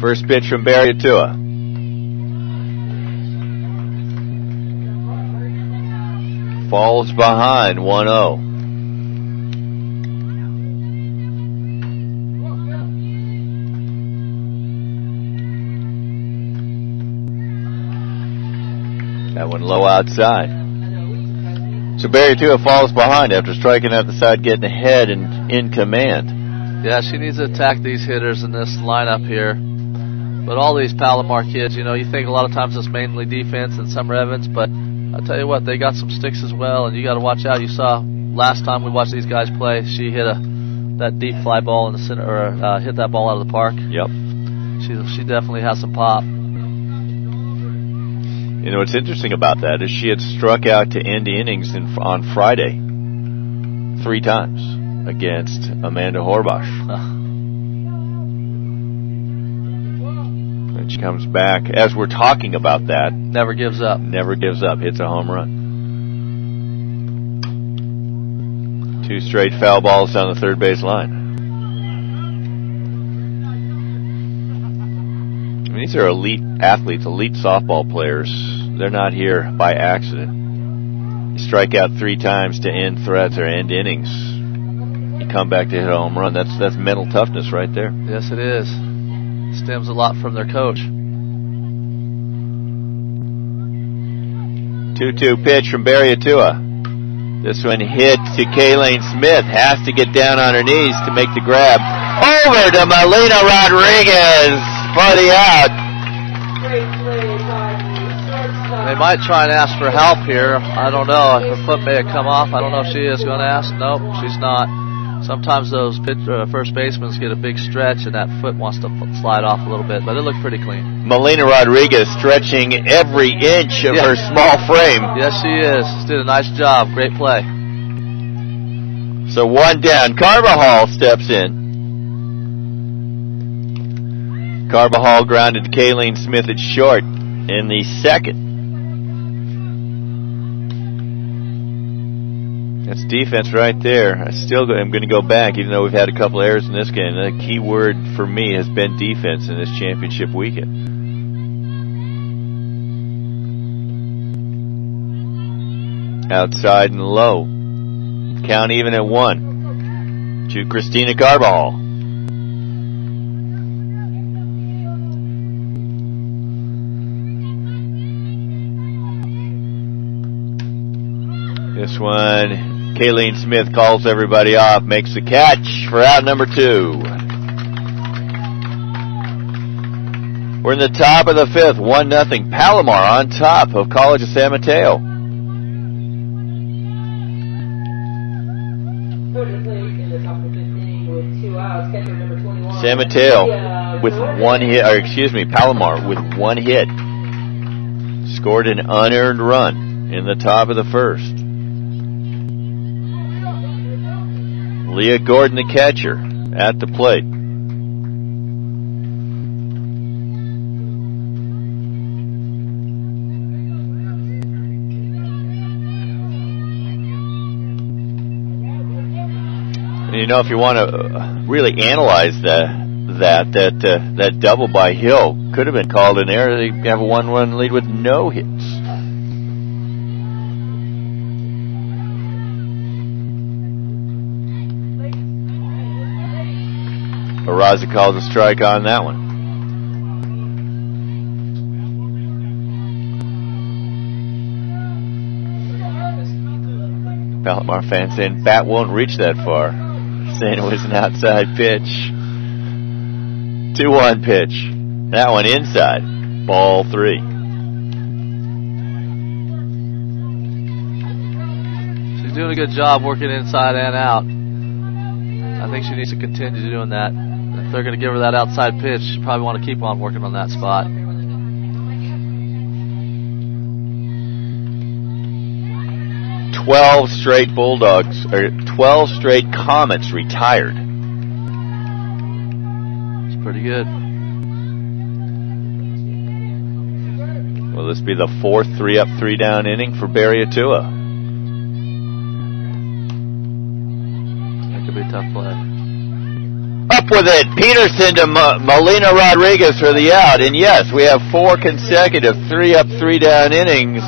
First pitch from Barriatua. Falls behind 1-0. That one low outside. So Barriatua falls behind after striking out the side, getting ahead and in command. Yeah, she needs to attack these hitters in this lineup here. But all these Palomar kids, you know, you think a lot of times it's mainly defense and Summer Evans, but I'll tell you what, they got some sticks as well, and you got to watch out. You saw last time we watched these guys play, she hit that deep fly ball in the center, or hit that ball out of the park. Yep. She definitely has some pop. You know, what's interesting about that is she had struck out to end innings on Friday 3 times against Amanda Horbash. And she comes back, as we're talking about that. Never gives up. Never gives up. Hits a home run. 2 straight foul balls down the third base line. I mean, these are elite athletes, elite softball players. They're not here by accident. You strike out 3 times to end threats or end innings. You come back to hit a home run. That's mental toughness right there. Yes, it is. Stems a lot from their coach. 2-2 pitch from Barriatua. This one hit to Kayleen Smith. Has to get down on her knees to make the grab. Over to Melina Rodriguez for the out. They might try and ask for help here. I don't know. Her foot may have come off. I don't know if she is going to ask. Nope, she's not. Sometimes those first basemen get a big stretch and that foot wants to slide off a little bit, but it looked pretty clean. Melina Rodriguez stretching every inch of her small frame. Yes, she is. She did a nice job. Great play. So 1 down. Carbajal steps in. Carbajal grounded to Kayleen Smith at short in the second. That's defense right there. I still am going to go back, even though we've had a couple errors in this game. The key word for me has been defense in this championship weekend. Outside and low. Count even at 1 to Christina Carbajal. This one, Kayleen Smith calls everybody off, makes the catch for out number 2. We're in the top of the 5th, 1-0. Palomar on top of College of San Mateo. San Mateo with 1 hit, or excuse me, Palomar with 1 hit. Scored an unearned run in the top of the 1st. Leah Gordon, the catcher, at the plate. And you know, if you want to really analyze that double by Hill, could have been called an error. They have a 1-run lead with no hits. Araza calls a strike on that one. Palomar fan saying bat won't reach that far. Saying it was an outside pitch. 2-1 pitch. That one inside. Ball 3. She's doing a good job working inside and out. I think she needs to continue doing that. If they're going to give her that outside pitch, she probably want to keep on working on that spot. 12 straight Bulldogs, or 12 straight Comets retired. It's pretty good. Will this be the 4th 3-up, 3-down inning for Barriatua? That could be a tough play. Up with it, Peterson to Molina Rodriguez for the out. And yes, we have 4 consecutive 3-up, 3-down innings.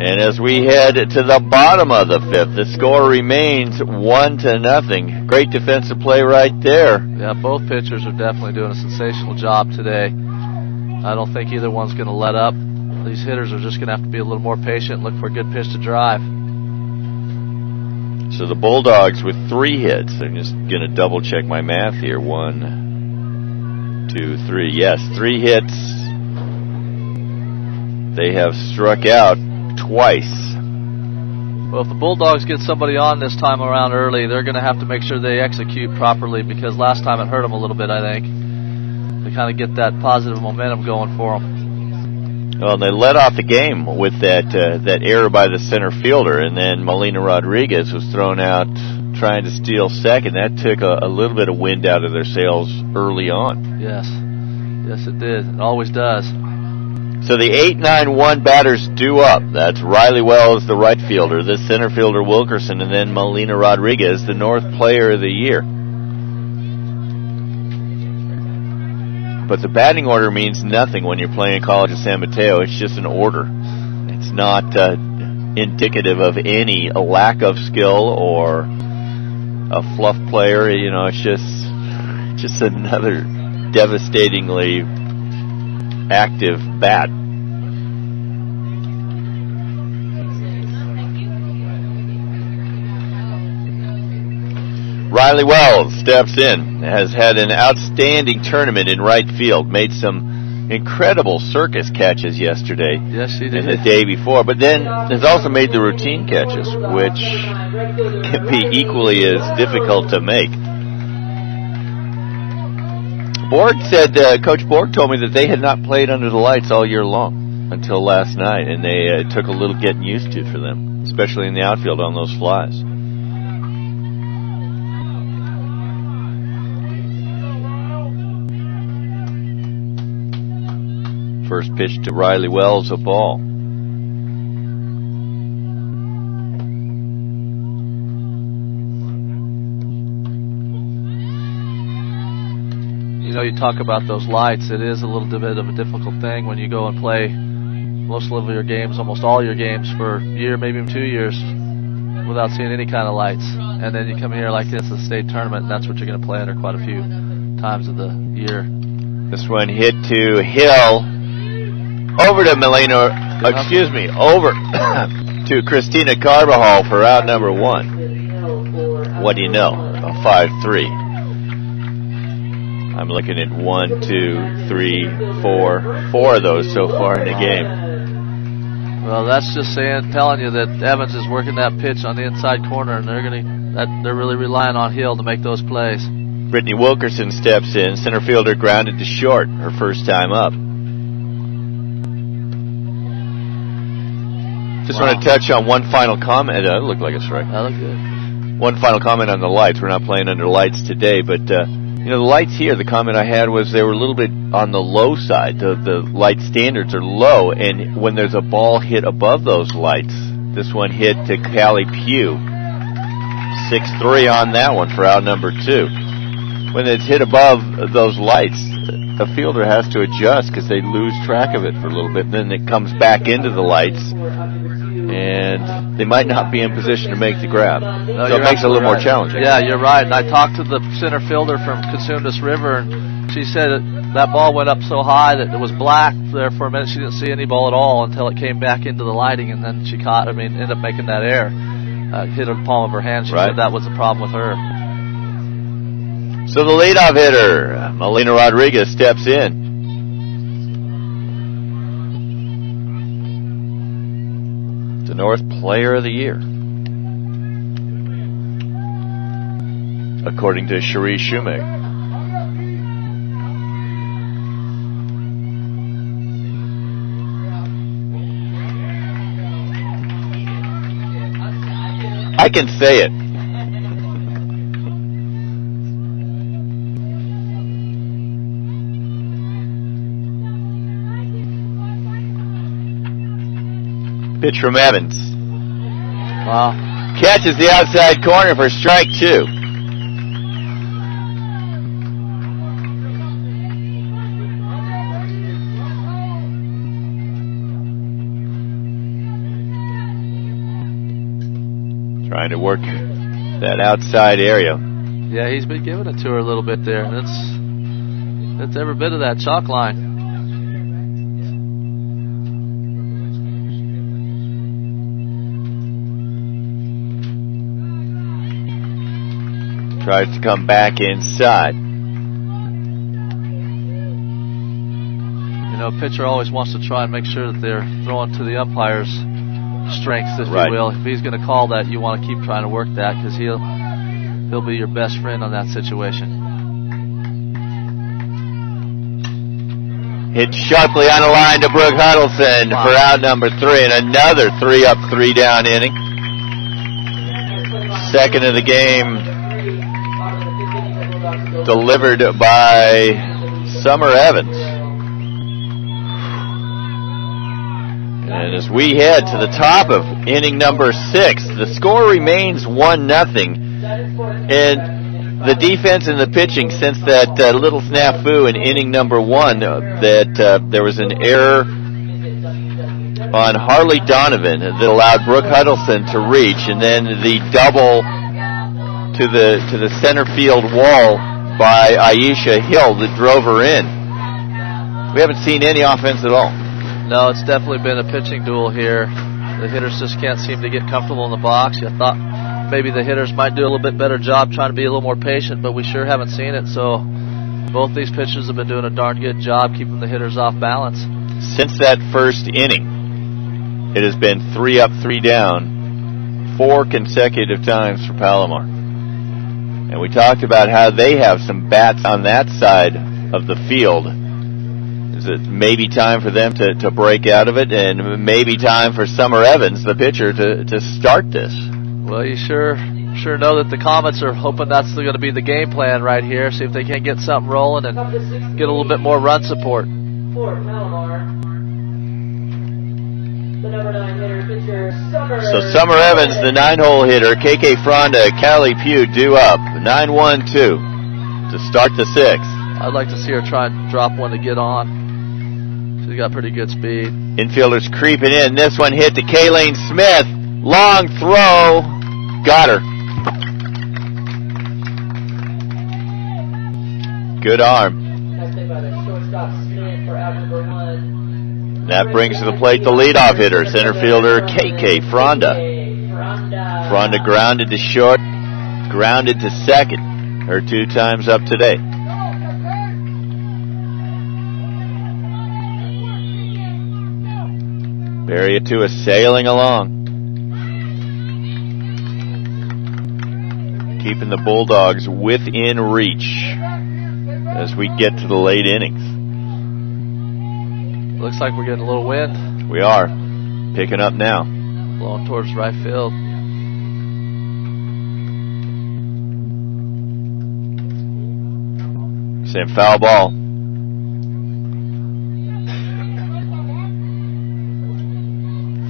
And as we head to the bottom of the 5th, the score remains 1-0. Great defensive play right there. Yeah, both pitchers are definitely doing a sensational job today. I don't think either one's going to let up. These hitters are just going to have to be a little more patient, look for a good pitch to drive. So the Bulldogs with 3 hits. I'm just going to double check my math here. 1, 2, 3. Yes, 3 hits. They have struck out twice. Well, if the Bulldogs get somebody on this time around early, they're going to have to make sure they execute properly, because last time it hurt them a little bit, I think. They kind of get that positive momentum going for them. Well, they led off the game with that error by the center fielder, and then Molina Rodriguez was thrown out trying to steal second. That took a little bit of wind out of their sails early on. Yes. Yes, it did. It always does. So the 8-9-1 batters due up. That's Riley Wells, the right fielder, the center fielder Wilkerson, and then Molina Rodriguez, the North Player of the Year. But the batting order means nothing when you're playing College of San Mateo. It's just an order. It's not indicative of any lack of skill or a fluff player. You know, it's just another devastatingly active bat. Riley Wells steps in, has had an outstanding tournament in right field, made some incredible circus catches yesterday. Yes, she did. And the day before, but then has also made the routine catches, which can be equally as difficult to make. Borg said, Coach Borg told me that they had not played under the lights all year long until last night, and they took a little getting used to for them, especially in the outfield on those flies. First pitch to Riley Wells, a ball. You know, you talk about those lights. It is a little bit of a difficult thing when you go and play most of your games, almost all your games, for a year, maybe even 2 years, without seeing any kind of lights. And then you come here like this, the state tournament, and that's what you're going to play under quite a few times of the year. This one hit to Hill. Over to Molina, over to Christina Carbajal for out number 1. What do you know? A 5-3. I'm looking at 1, 2, 3, 4. 4 of those so far in the game. Well, that's just telling you that Evans is working that pitch on the inside corner, and they're really relying on Hill to make those plays. Brittany Wilkerson steps in, center fielder grounded to short, her first time up. Just want to touch on one final comment. That looked like a strike. That looked good. One final comment on the lights. We're not playing under lights today, but you know, the lights here, the comment I had was they were a little bit on the low side. The light standards are low, and when there's a ball hit above those lights, this one hit to Callie Pugh. 6-3 on that one for out number 2. When it's hit above those lights, a fielder has to adjust because they lose track of it for a little bit. Then it comes back into the lights, and they might not be in position to make the grab. No, so it makes it a little more challenging. Yeah, you're right. And I talked to the center fielder from Cosumnes River, and she said that ball went up so high that it was black there for a minute. She didn't see any ball at all until it came back into the lighting, and then she ended up making that error. Hit the palm of her hand. She said that was the problem with her. So the leadoff hitter, Melina Rodriguez, steps in. The North Player of the Year, according to Cherie Shoemaker. I can say it. Pitch from Evans. Wow. Catches the outside corner for strike 2. Trying to work that outside area. Yeah, he's been giving it to her a little bit there. It's every bit of that chalk line. Tries to come back inside. You know, pitcher always wants to try and make sure that they're throwing to the umpire's strengths, if you will. If he's going to call that, you want to keep trying to work that, because he'll be your best friend on that situation. Hit sharply on the line to Brooke Huddleston for out number 3, and another 3 up, 3 down inning. Second of the game delivered by Summer Evans. And as we head to the top of inning number 6, the score remains 1-0. And the defense and the pitching, since that little snafu in inning number 1, that there was an error on Harley Donovan that allowed Brooke Huddleston to reach, and then the double to the center field wall by Aisha Hill that drove her in. We haven't seen any offense at all. No, it's definitely been a pitching duel here. The hitters just can't seem to get comfortable in the box. I thought maybe the hitters might do a little bit better job trying to be a little more patient, but we sure haven't seen it. So both these pitchers have been doing a darn good job keeping the hitters off balance. Since that first inning, it has been 3 up, 3 down, 4 consecutive times for Palomar. And we talked about how they have some bats on that side of the field. Is it maybe time for them to break out of it, and maybe time for Summer Evans, the pitcher, to start this? Well, you sure know that the Comets are hoping that's going to be the game plan right here. See if they can't get something rolling and get a little bit more run support. For Palomar, the number 9 hitter, pitcher, So Summer Evans, the 9-hole hitter, KK Fronda, Callie Pugh due up, 9-1-2 to start the 6th. I'd like to see her try and drop one to get on. She's got pretty good speed. Infielders creeping in. This one hit to Kayleen Smith. Long throw. Got her. Good arm. That brings to the plate the leadoff hitter, center fielder KK Fronda. Fronda grounded to short, grounded to second. Her 2 times up today. Barrier 2 is sailing along. Keeping the Bulldogs within reach as we get to the late innings. Looks like we're getting a little wind. We are. Picking up now. Blowing towards right field. Same foul ball.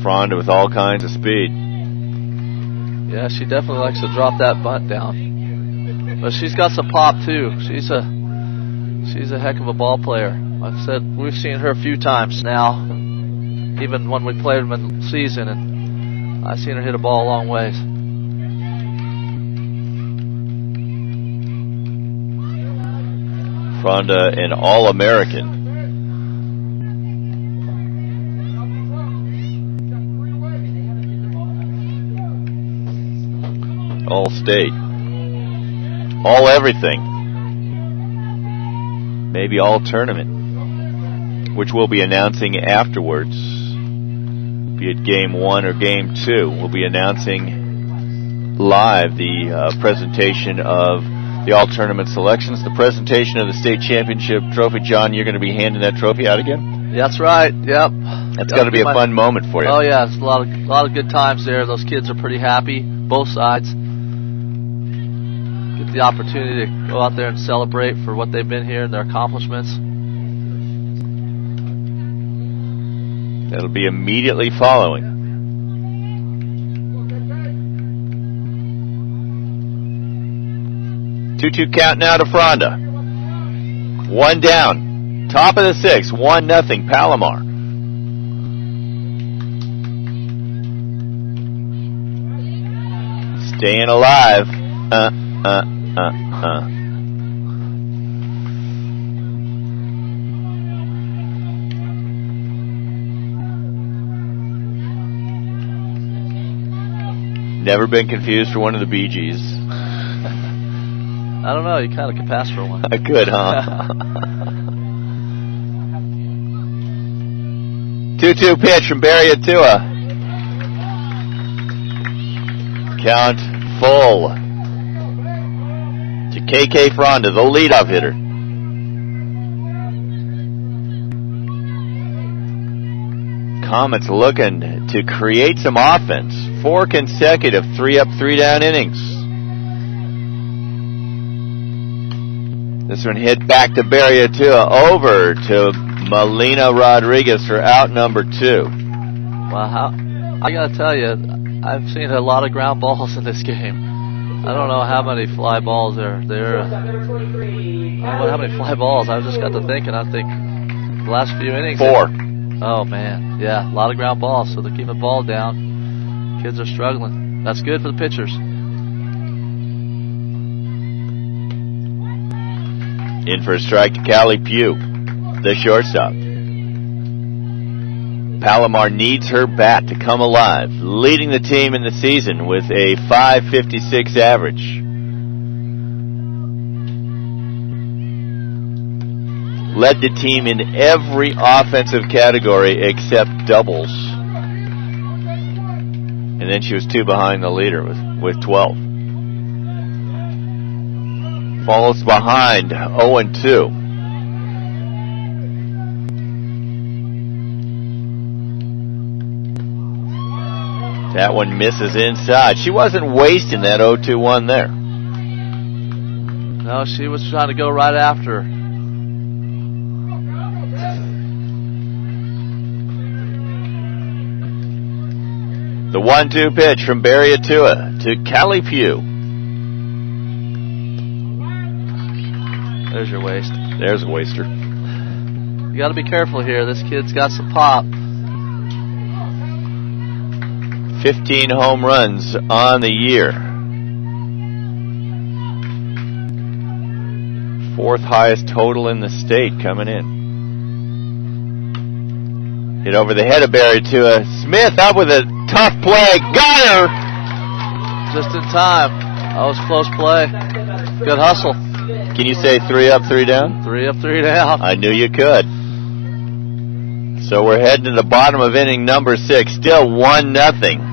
Fronda with all kinds of speed. Yeah, she definitely likes to drop that bunt down. But she's got some pop too. She's a heck of a ball player. Like I said, we've seen her a few times now, even when we played them in the season, and I've seen her hit a ball a long ways. Fronda, an All-American. All-State. All-Everything. Maybe All-Tournament, which we'll be announcing afterwards, be it Game 1 or Game 2. We'll be announcing live the presentation of the All-Tournament selections, the presentation of the state championship trophy. John, you're going to be handing that trophy out again? That's right, yep. That's got to be a fun moment for you. Oh, yeah, it's a lot of good times there. Those kids are pretty happy, both sides. Get the opportunity to go out there and celebrate for what they've been here and their accomplishments. That'll be immediately following. 2-2 count now to Fronda. 1 down. Top of the 6th. 1-0 Palomar. Staying alive. Never been confused for one of the Bee Gees. I don't know, you kind of could pass for one. I could, huh? 2-2 pitch from Barry Atua. Count full to KK Fronda, the leadoff hitter. Comets looking to create some offense. 4 consecutive 3-up, 3-down innings. This one hit back to Barry Atua, over to Melina Rodriguez for out number 2. Wow, I gotta tell you, I've seen a lot of ground balls in this game. I don't know how many fly balls there. I don't know how many fly balls. I just got to thinking. I think the last few innings. 4. Oh man, yeah, a lot of ground balls. So they're keeping the ball down. Kids are struggling. That's good for the pitchers. In for a strike to Callie Pugh, the shortstop. Palomar needs her bat to come alive, leading the team in the season with a .556 average. Led the team in every offensive category except doubles. And then she was 2 behind the leader with 12. Follows behind 0-2. That one misses inside. She wasn't wasting that 0-2-1 there. No, she was trying to go right after her. The 1-2 pitch from Barry Atua to Callie Pugh. There's your waste. There's a waster. You got to be careful here. This kid's got some pop. 15 home runs on the year. 4th highest total in the state coming in. Hit over the head of Barry Atua. Smith up with a tough play. Got her! Just in time. That was close play. Good hustle. Can you say 3-up, 3-down? 3-up, 3-down. I knew you could. So we're heading to the bottom of inning number 6. Still 1-0.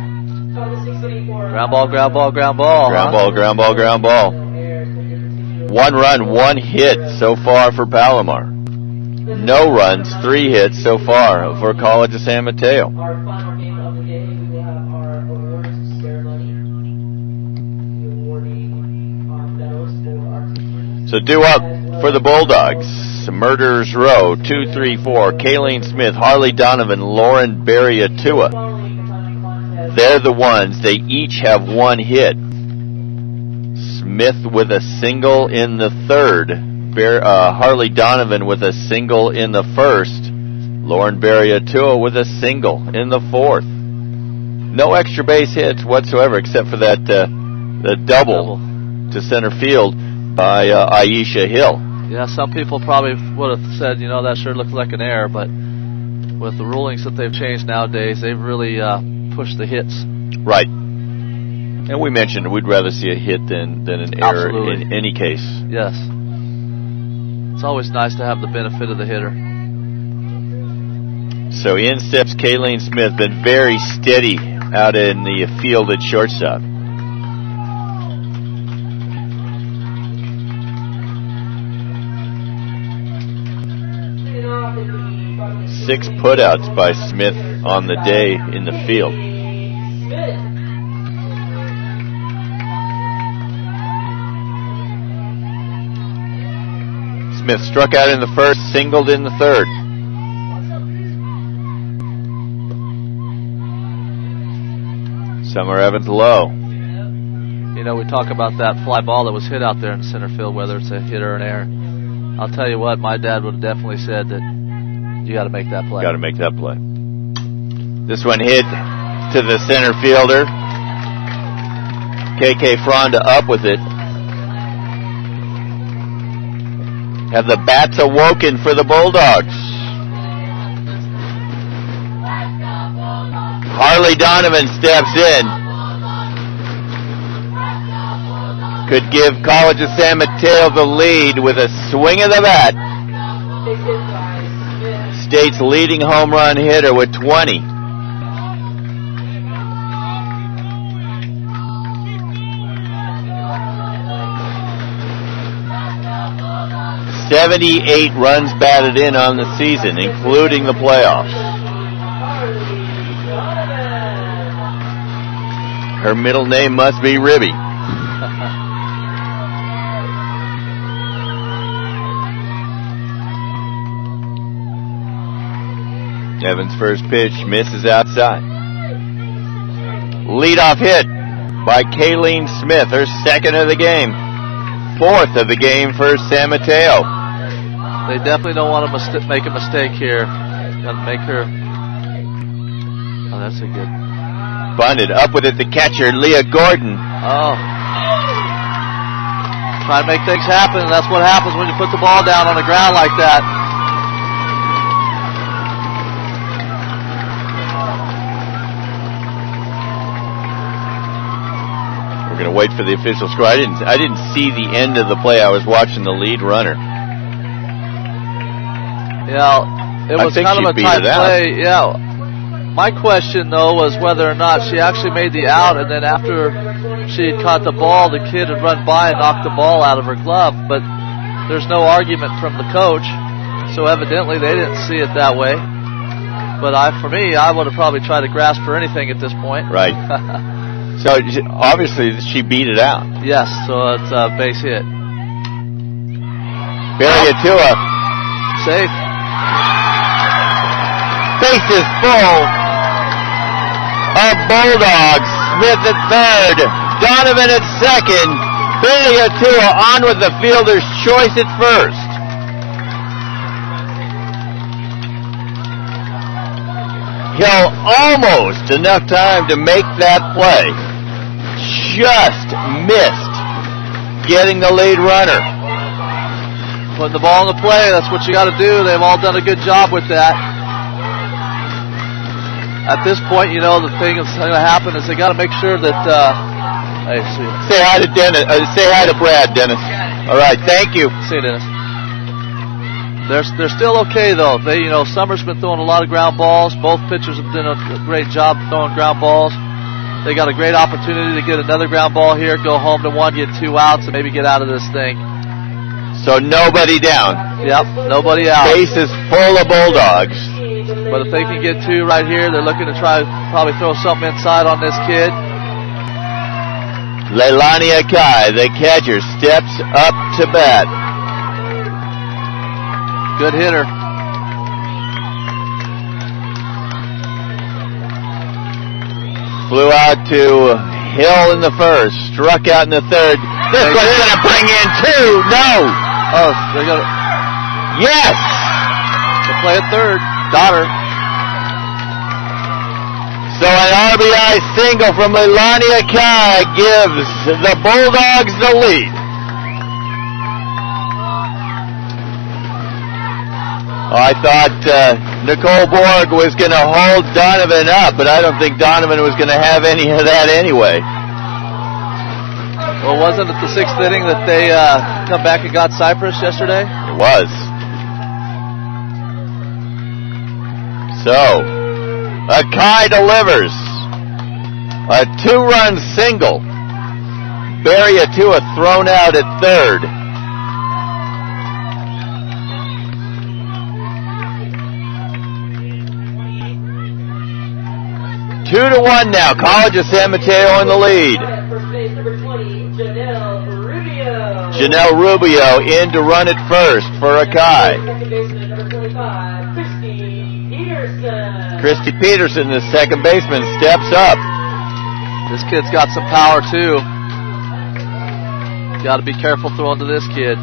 Ground ball, ground ball, ground ball. Ground ball, ground ball, ground ball. 1 run, 1 hit so far for Palomar. No runs, 3 hits so far for College of San Mateo. So due up for the Bulldogs. Murderers Row, 2, 3, 4. Kayleen Smith, Harley Donovan, Lauren Barry Atua. They're the ones. They each have 1 hit. Smith with a single in the 3rd. Harley Donovan with a single in the 1st. Lauren Barry Atua with a single in the 4th. No extra base hits whatsoever except for that the double to center field by Aisha Hill. Yeah, some people probably would have said, you know, that sure looks like an error, but with the rulings that they've changed nowadays, they've really pushed the hits. Right. And we mentioned we'd rather see a hit than an error in any case. Yes. It's always nice to have the benefit of the hitter. So in steps Kayleen Smith, been very steady out in the field at shortstop. 6 putouts by Smith on the day in the field. Smith struck out in the first, singled in the third. Summer Evans low. You know, we talk about that fly ball that was hit out there in center field, whether it's a hit or an error. I'll tell you what, my dad would have definitely said that you got to make that play. Got to make that play. This one hit to the center fielder. KK Fronda up with it. Have the bats awoken for the Bulldogs? Harley Donovan steps in. Could give College of San Mateo the lead with a swing of the bat. State's leading home run hitter with 20. "78 runs batted in on the season, including the playoffs." Her middle name must be Ribby. Evans' first pitch misses outside. Leadoff hit by Kayleen Smith, her second of the game. 4th of the game for San Mateo. They definitely don't want to make a mistake here. Gotta make her. Oh, that's a good. Bunted up with it, the catcher, Leah Gordon. Oh. Try to make things happen, and that's what happens when you put the ball down on the ground like that. We're going to wait for the official score. I didn't see the end of the play. I was watching the lead runner. Yeah, it was kind of a tight play. Yeah. My question, though, was whether or not she actually made the out, and then after she had caught the ball, the kid had run by and knocked the ball out of her glove. But there's no argument from the coach, so evidently they didn't see it that way. But for me, I would have probably tried to grasp for anything at this point. Right. So obviously she beat it out. Yes, so it's a base hit. Barry Atua. Safe. Bases full of Bulldogs. Smith at third. Donovan at second. Barry Atua on with the fielder's choice at first. Hill almost enough time to make that play. Just missed getting the lead runner. Putting the ball in the play, that's what you got to do. They've all done a good job with that. At this point, you know, the thing that's going to happen is they got to make sure that. Say hi to Dennis. Say hi to Brad, Dennis. All right, thank you. See you, Dennis. They're still okay though. Summer's been throwing a lot of ground balls. Both pitchers have done a great job throwing ground balls. They got a great opportunity to get another ground ball here, go home to 1, get 2 outs, and maybe get out of this thing. So nobody down. Yep, nobody out. Base is full of Bulldogs. But if they can get 2 right here, they're looking to probably throw something inside on this kid. Leilani Akai, the catcher, steps up to bat. Good hitter. Flew out to Hill in the first, struck out in the third. This one's going to bring in 2. No. Oh, they got it. Yes. To play at third. Daughter. So an RBI single from Leilani Akai gives the Bulldogs the lead. I thought Nicole Borg was going to hold Donovan up, but I don't think Donovan was going to have any of that anyway. Well, wasn't it the 6th inning that they come back and got Cypress yesterday? It was. So, Akai delivers a 2-run single. Barry Atua thrown out at third. Two to one now. College of San Mateo in the lead. Janelle Rubio in to run it first for Akai. Christy Peterson, the second baseman, steps up. This kid's got some power too. Got to be careful throwing to this kid.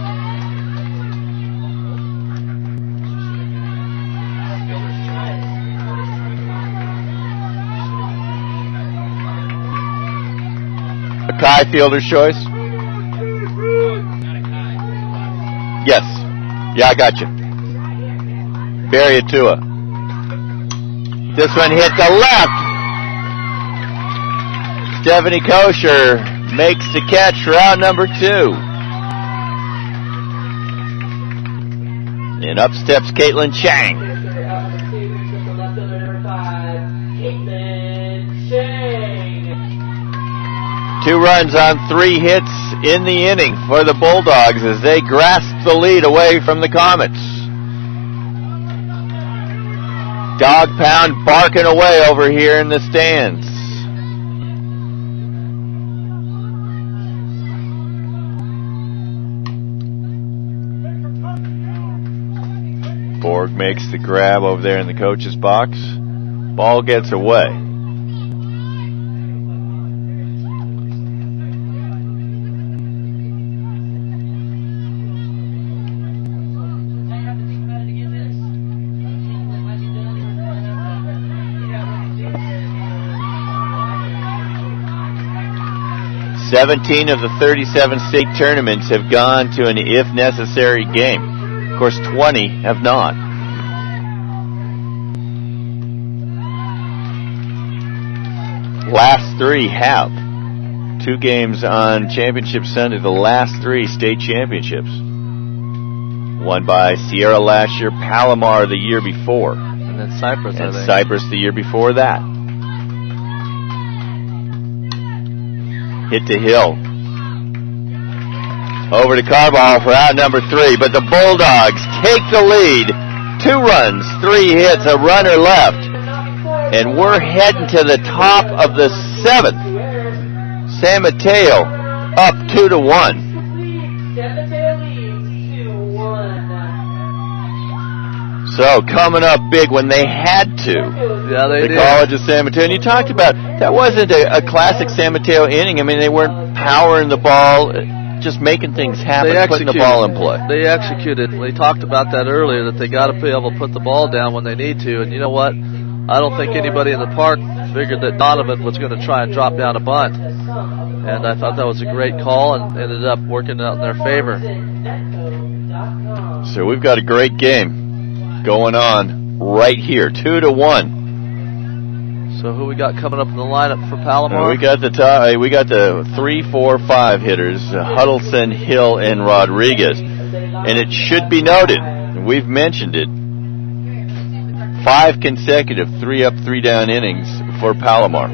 Akai fielder's choice. Yes. Yeah, I got you. Barry Atua. This one hit the left. Stephanie Kosher makes the catch for out number 2. And up steps Caitlin Chang. Two runs on 3 hits in the inning for the Bulldogs as they grasp the lead away from the Comets. Dog pound barking away over here in the stands. Borg makes the grab over there in the coach's box. Ball gets away. "17 of the 37 state tournaments have gone to an if necessary game. Of course, 20 have not. Last 3 have. 2 games on Championship Sunday, the last 3 state championships. Won by Sierra last year, Palomar the year before. And then Cypress, and Cypress the year before that. Hit to Hill. Over to Carball for out number 3, but the Bulldogs take the lead. 2 runs, 3 hits, a runner left. And we're heading to the top of the 7th. San Mateo up 2-1. So coming up big when they had to. Yeah, they did. The College of San Mateo. And you talked about, that wasn't a classic San Mateo inning. I mean, they weren't powering the ball, just making things happen, putting the ball in play. They executed. We talked about that earlier, that they got to be able to put the ball down when they need to. And you know what? I don't think anybody in the park figured that Donovan was going to try and drop down a bunt. And I thought that was a great call and ended up working out in their favor. So we've got a great game going on right here, 2-1. So who we got coming up in the lineup for Palomar? We got the 3, 4, 5 hitters, Huddleston, Hill, and Rodriguez. And it should be noted, we've mentioned it, 5 consecutive 3-up, 3-down innings for Palomar.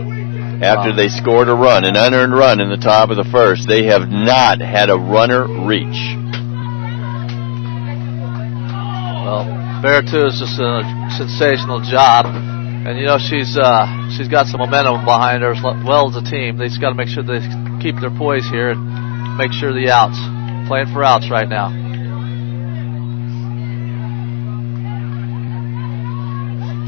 After they scored a run, an unearned run in the top of the first, they have not had a runner reach. Well, Veritu is just a sensational job, and you know she's got some momentum behind her as well as a team. They just got to make sure they keep their poise here and make sure the outs, playing for outs right now.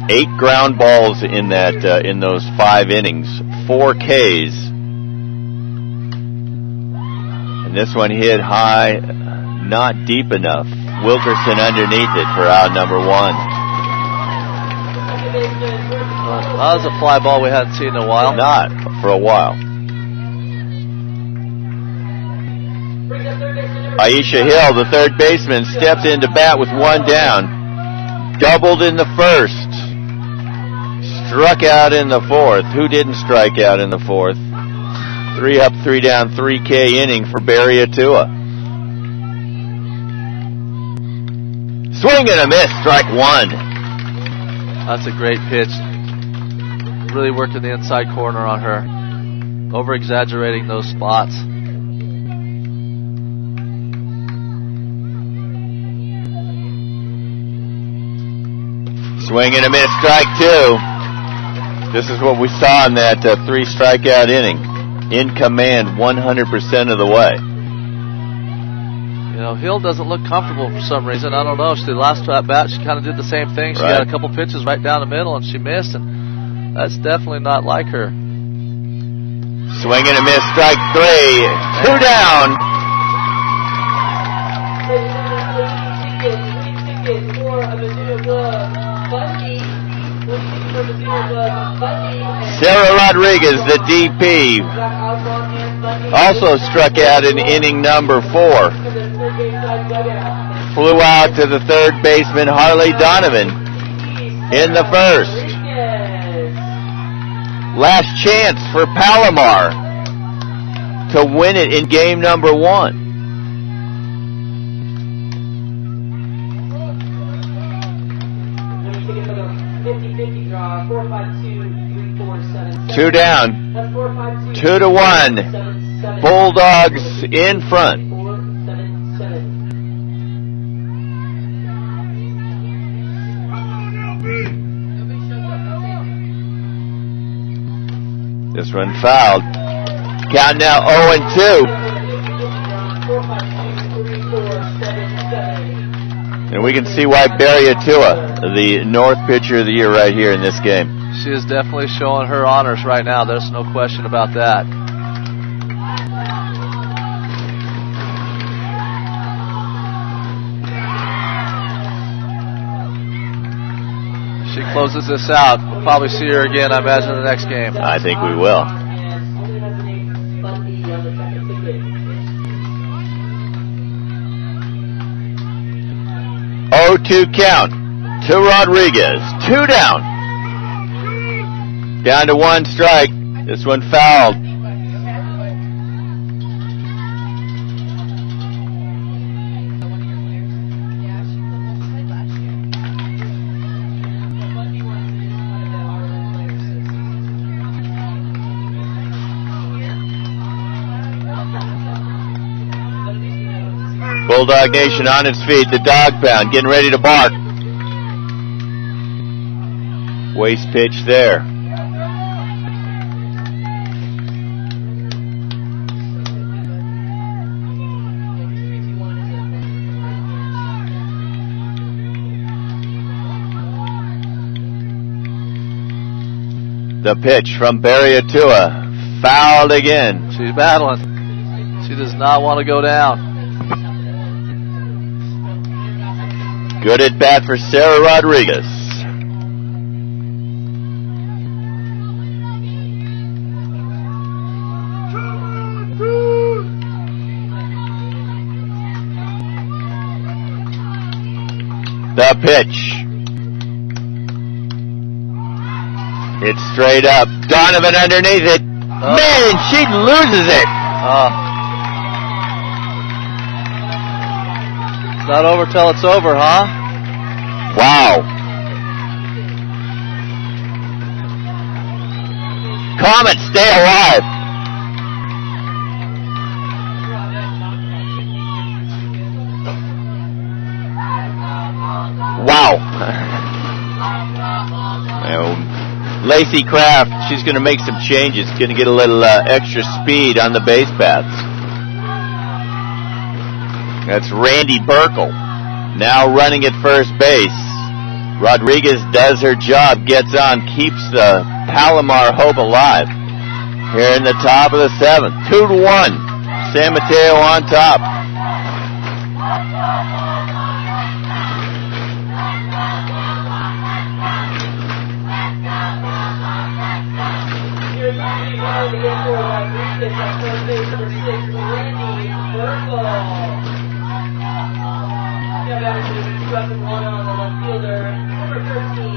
Eight ground balls in that in those 5 innings, 4 Ks, and this one hit high, not deep enough. Wilkerson underneath it for out number 1. That was a fly ball we hadn't seen in a while. Not for a while. Aisha Hill, the third baseman, steps in to bat with 1 down. doubled in the first. Struck out in the fourth. Who didn't strike out in the fourth? 3 up, 3 down, 3K inning for Barry Atua. Swing and a miss, strike one. That's a great pitch. Really working the inside corner on her. Over-exaggerating those spots. Swing and a miss, strike two. This is what we saw in that 3 strikeout inning. In command 100% of the way. You know, Hill doesn't look comfortable for some reason. I don't know. The last at bat, she kind of did the same thing. She had a couple pitches right down the middle, and she missed, and that's definitely not like her. Swing and a miss, strike 3. 2 down. Sarah Rodriguez, the DP, also struck out in inning number 4. Flew out to the third baseman, Harley Donovan, in the first. Last chance for Palomar to win it in game number 1. Two down, 2-1. Bulldogs in front. This one fouled. Count now 0-2. And we can see why Barry Atua, the North Pitcher of the Year right here in this game. She is definitely showing her honors right now. There's no question about that. She closes this out. We'll probably see her again, I imagine, in the next game. I think we will. 0-2 count to Rodriguez. 2 down. Down to 1 strike. This one fouled. Bulldog Nation on its feet. The dog pound getting ready to bark. Waste pitch there. The pitch from Barry Atua. Fouled again. She's battling. She does not want to go down. Good at bat for Sarah Rodriguez. The pitch. It's straight up. Donovan underneath it. Man, she loses it. Not over till it's over, huh? Wow. Comet, stay alive. Wow. Well, Lacey Kraft, she's going to make some changes. Going to get a little extra speed on the base paths. That's Randy Burkle, now running at first base. Rodriguez does her job, gets on, keeps the Palomar hope alive. Here in the top of the 7th, 2-1. San Mateo on top.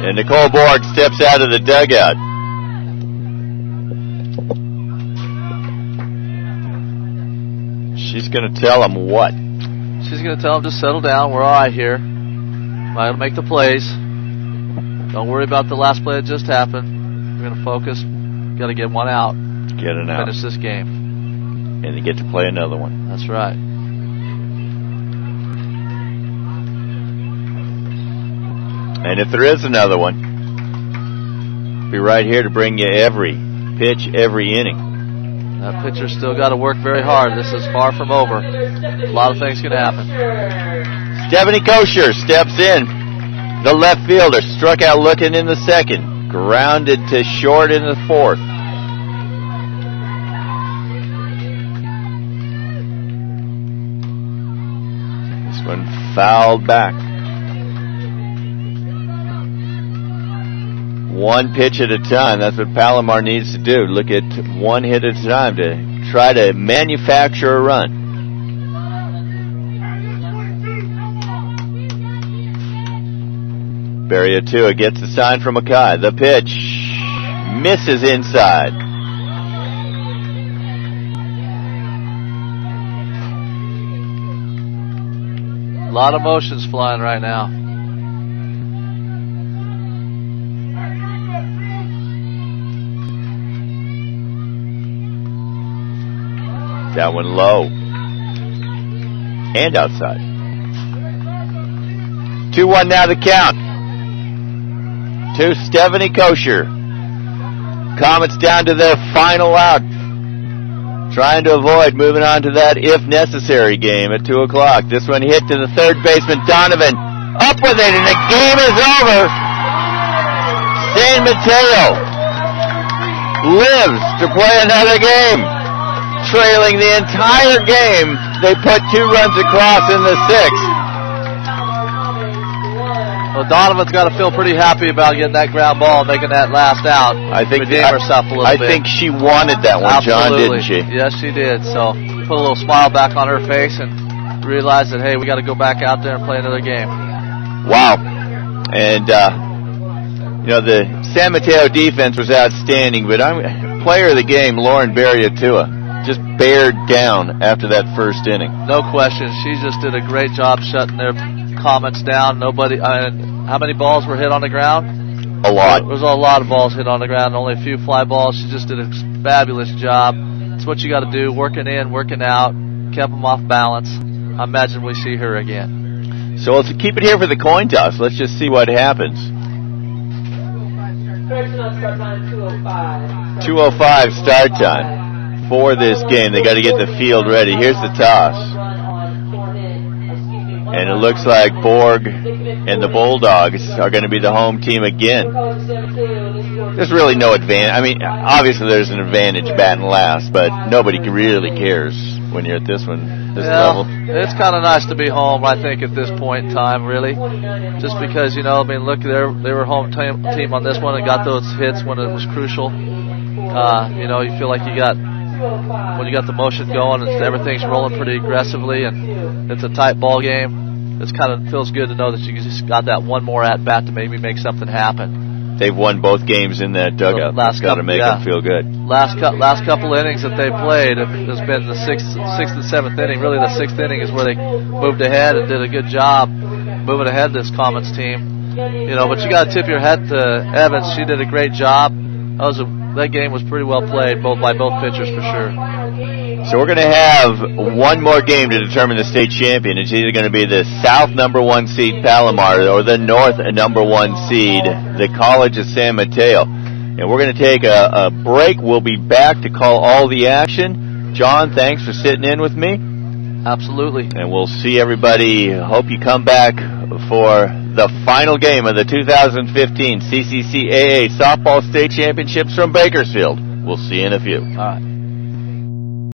And Nicole Borg steps out of the dugout. She's going to tell him what? She's going to tell him to settle down. We're all right here. I'm going to make the plays. Don't worry about the last play that just happened. We're going to focus. Got to get one out. Get it out. Finish this game. And you get to play another one. That's right. And if there is another one, be right here to bring you every pitch, every inning. That pitcher's still got to work very hard. This is far from over. A lot of things can happen. Stephanie Kosher steps in. The left fielder struck out looking in the second. Grounded to short in the fourth. This one fouled back. One pitch at a time. That's what Palomar needs to do. Look at one hit at a time to try to manufacture a run. Barriatua gets the sign from Mackay. The pitch misses inside. A lot of motions flying right now. That one low. And outside. 2-1 now the count. To Stephanie Kosher. Comets down to their final out. Trying to avoid moving on to that if necessary game at 2 o'clock. This one hit to the third baseman, Donovan. Up with it, and the game is over. San Mateo lives to play another game. Trailing the entire game, they put 2 runs across in the 6th. Well, Donovan's got to feel pretty happy about getting that ground ball and making that last out. I think redeem herself a little bit. I think she wanted that one, Absolutely. John, didn't she? Yes, she did. So put a little smile back on her face and realize that, hey, we got to go back out there and play another game. Wow. And the San Mateo defense was outstanding, but player of the game, Lauren Barriatua, just bared down after that first inning. No question. She just did a great job shutting their Comets down. How many balls were hit on the ground? A lot. There was a lot of balls hit on the ground, only a few fly balls. She just did a fabulous job. It's what you got to do, working in, working out, kept them off balance. I imagine we see her again. So let's keep it here for the coin toss. Let's just see what happens. 2:05 start time for this game. They got to get the field ready. Here's the toss. And it looks like Borg and the Bulldogs are going to be the home team again. There's really no advantage. I mean, obviously there's an advantage batting last, but nobody really cares when you're at this level. It's kind of nice to be home, I think, at this point in time, really. Just because, look, they were home team on this one and got those hits when it was crucial. You feel like when you got the motion going and everything's rolling pretty aggressively and it's a tight ball game, it kind of feels good to know that you just got that one more at bat to maybe make something happen. They've won both games in that dugout. That's got to make them feel good. Last couple innings that they played, has been the sixth and seventh inning. Really, the 6th inning is where they moved ahead and did a good job moving ahead. This Comets team, but you got to tip your hat to Evans. She did a great job. That game was pretty well played, by both pitchers for sure. So we're going to have one more game to determine the state champion. It's either going to be the South #1 seed Palomar or the North #1 seed, the College of San Mateo. And we're going to take a break. We'll be back to call all the action. John, thanks for sitting in with me. Absolutely. And we'll see everybody. Hope you come back for the final game of the 2015 CCCAA Softball State Championships from Bakersfield. We'll see you in a few. All right.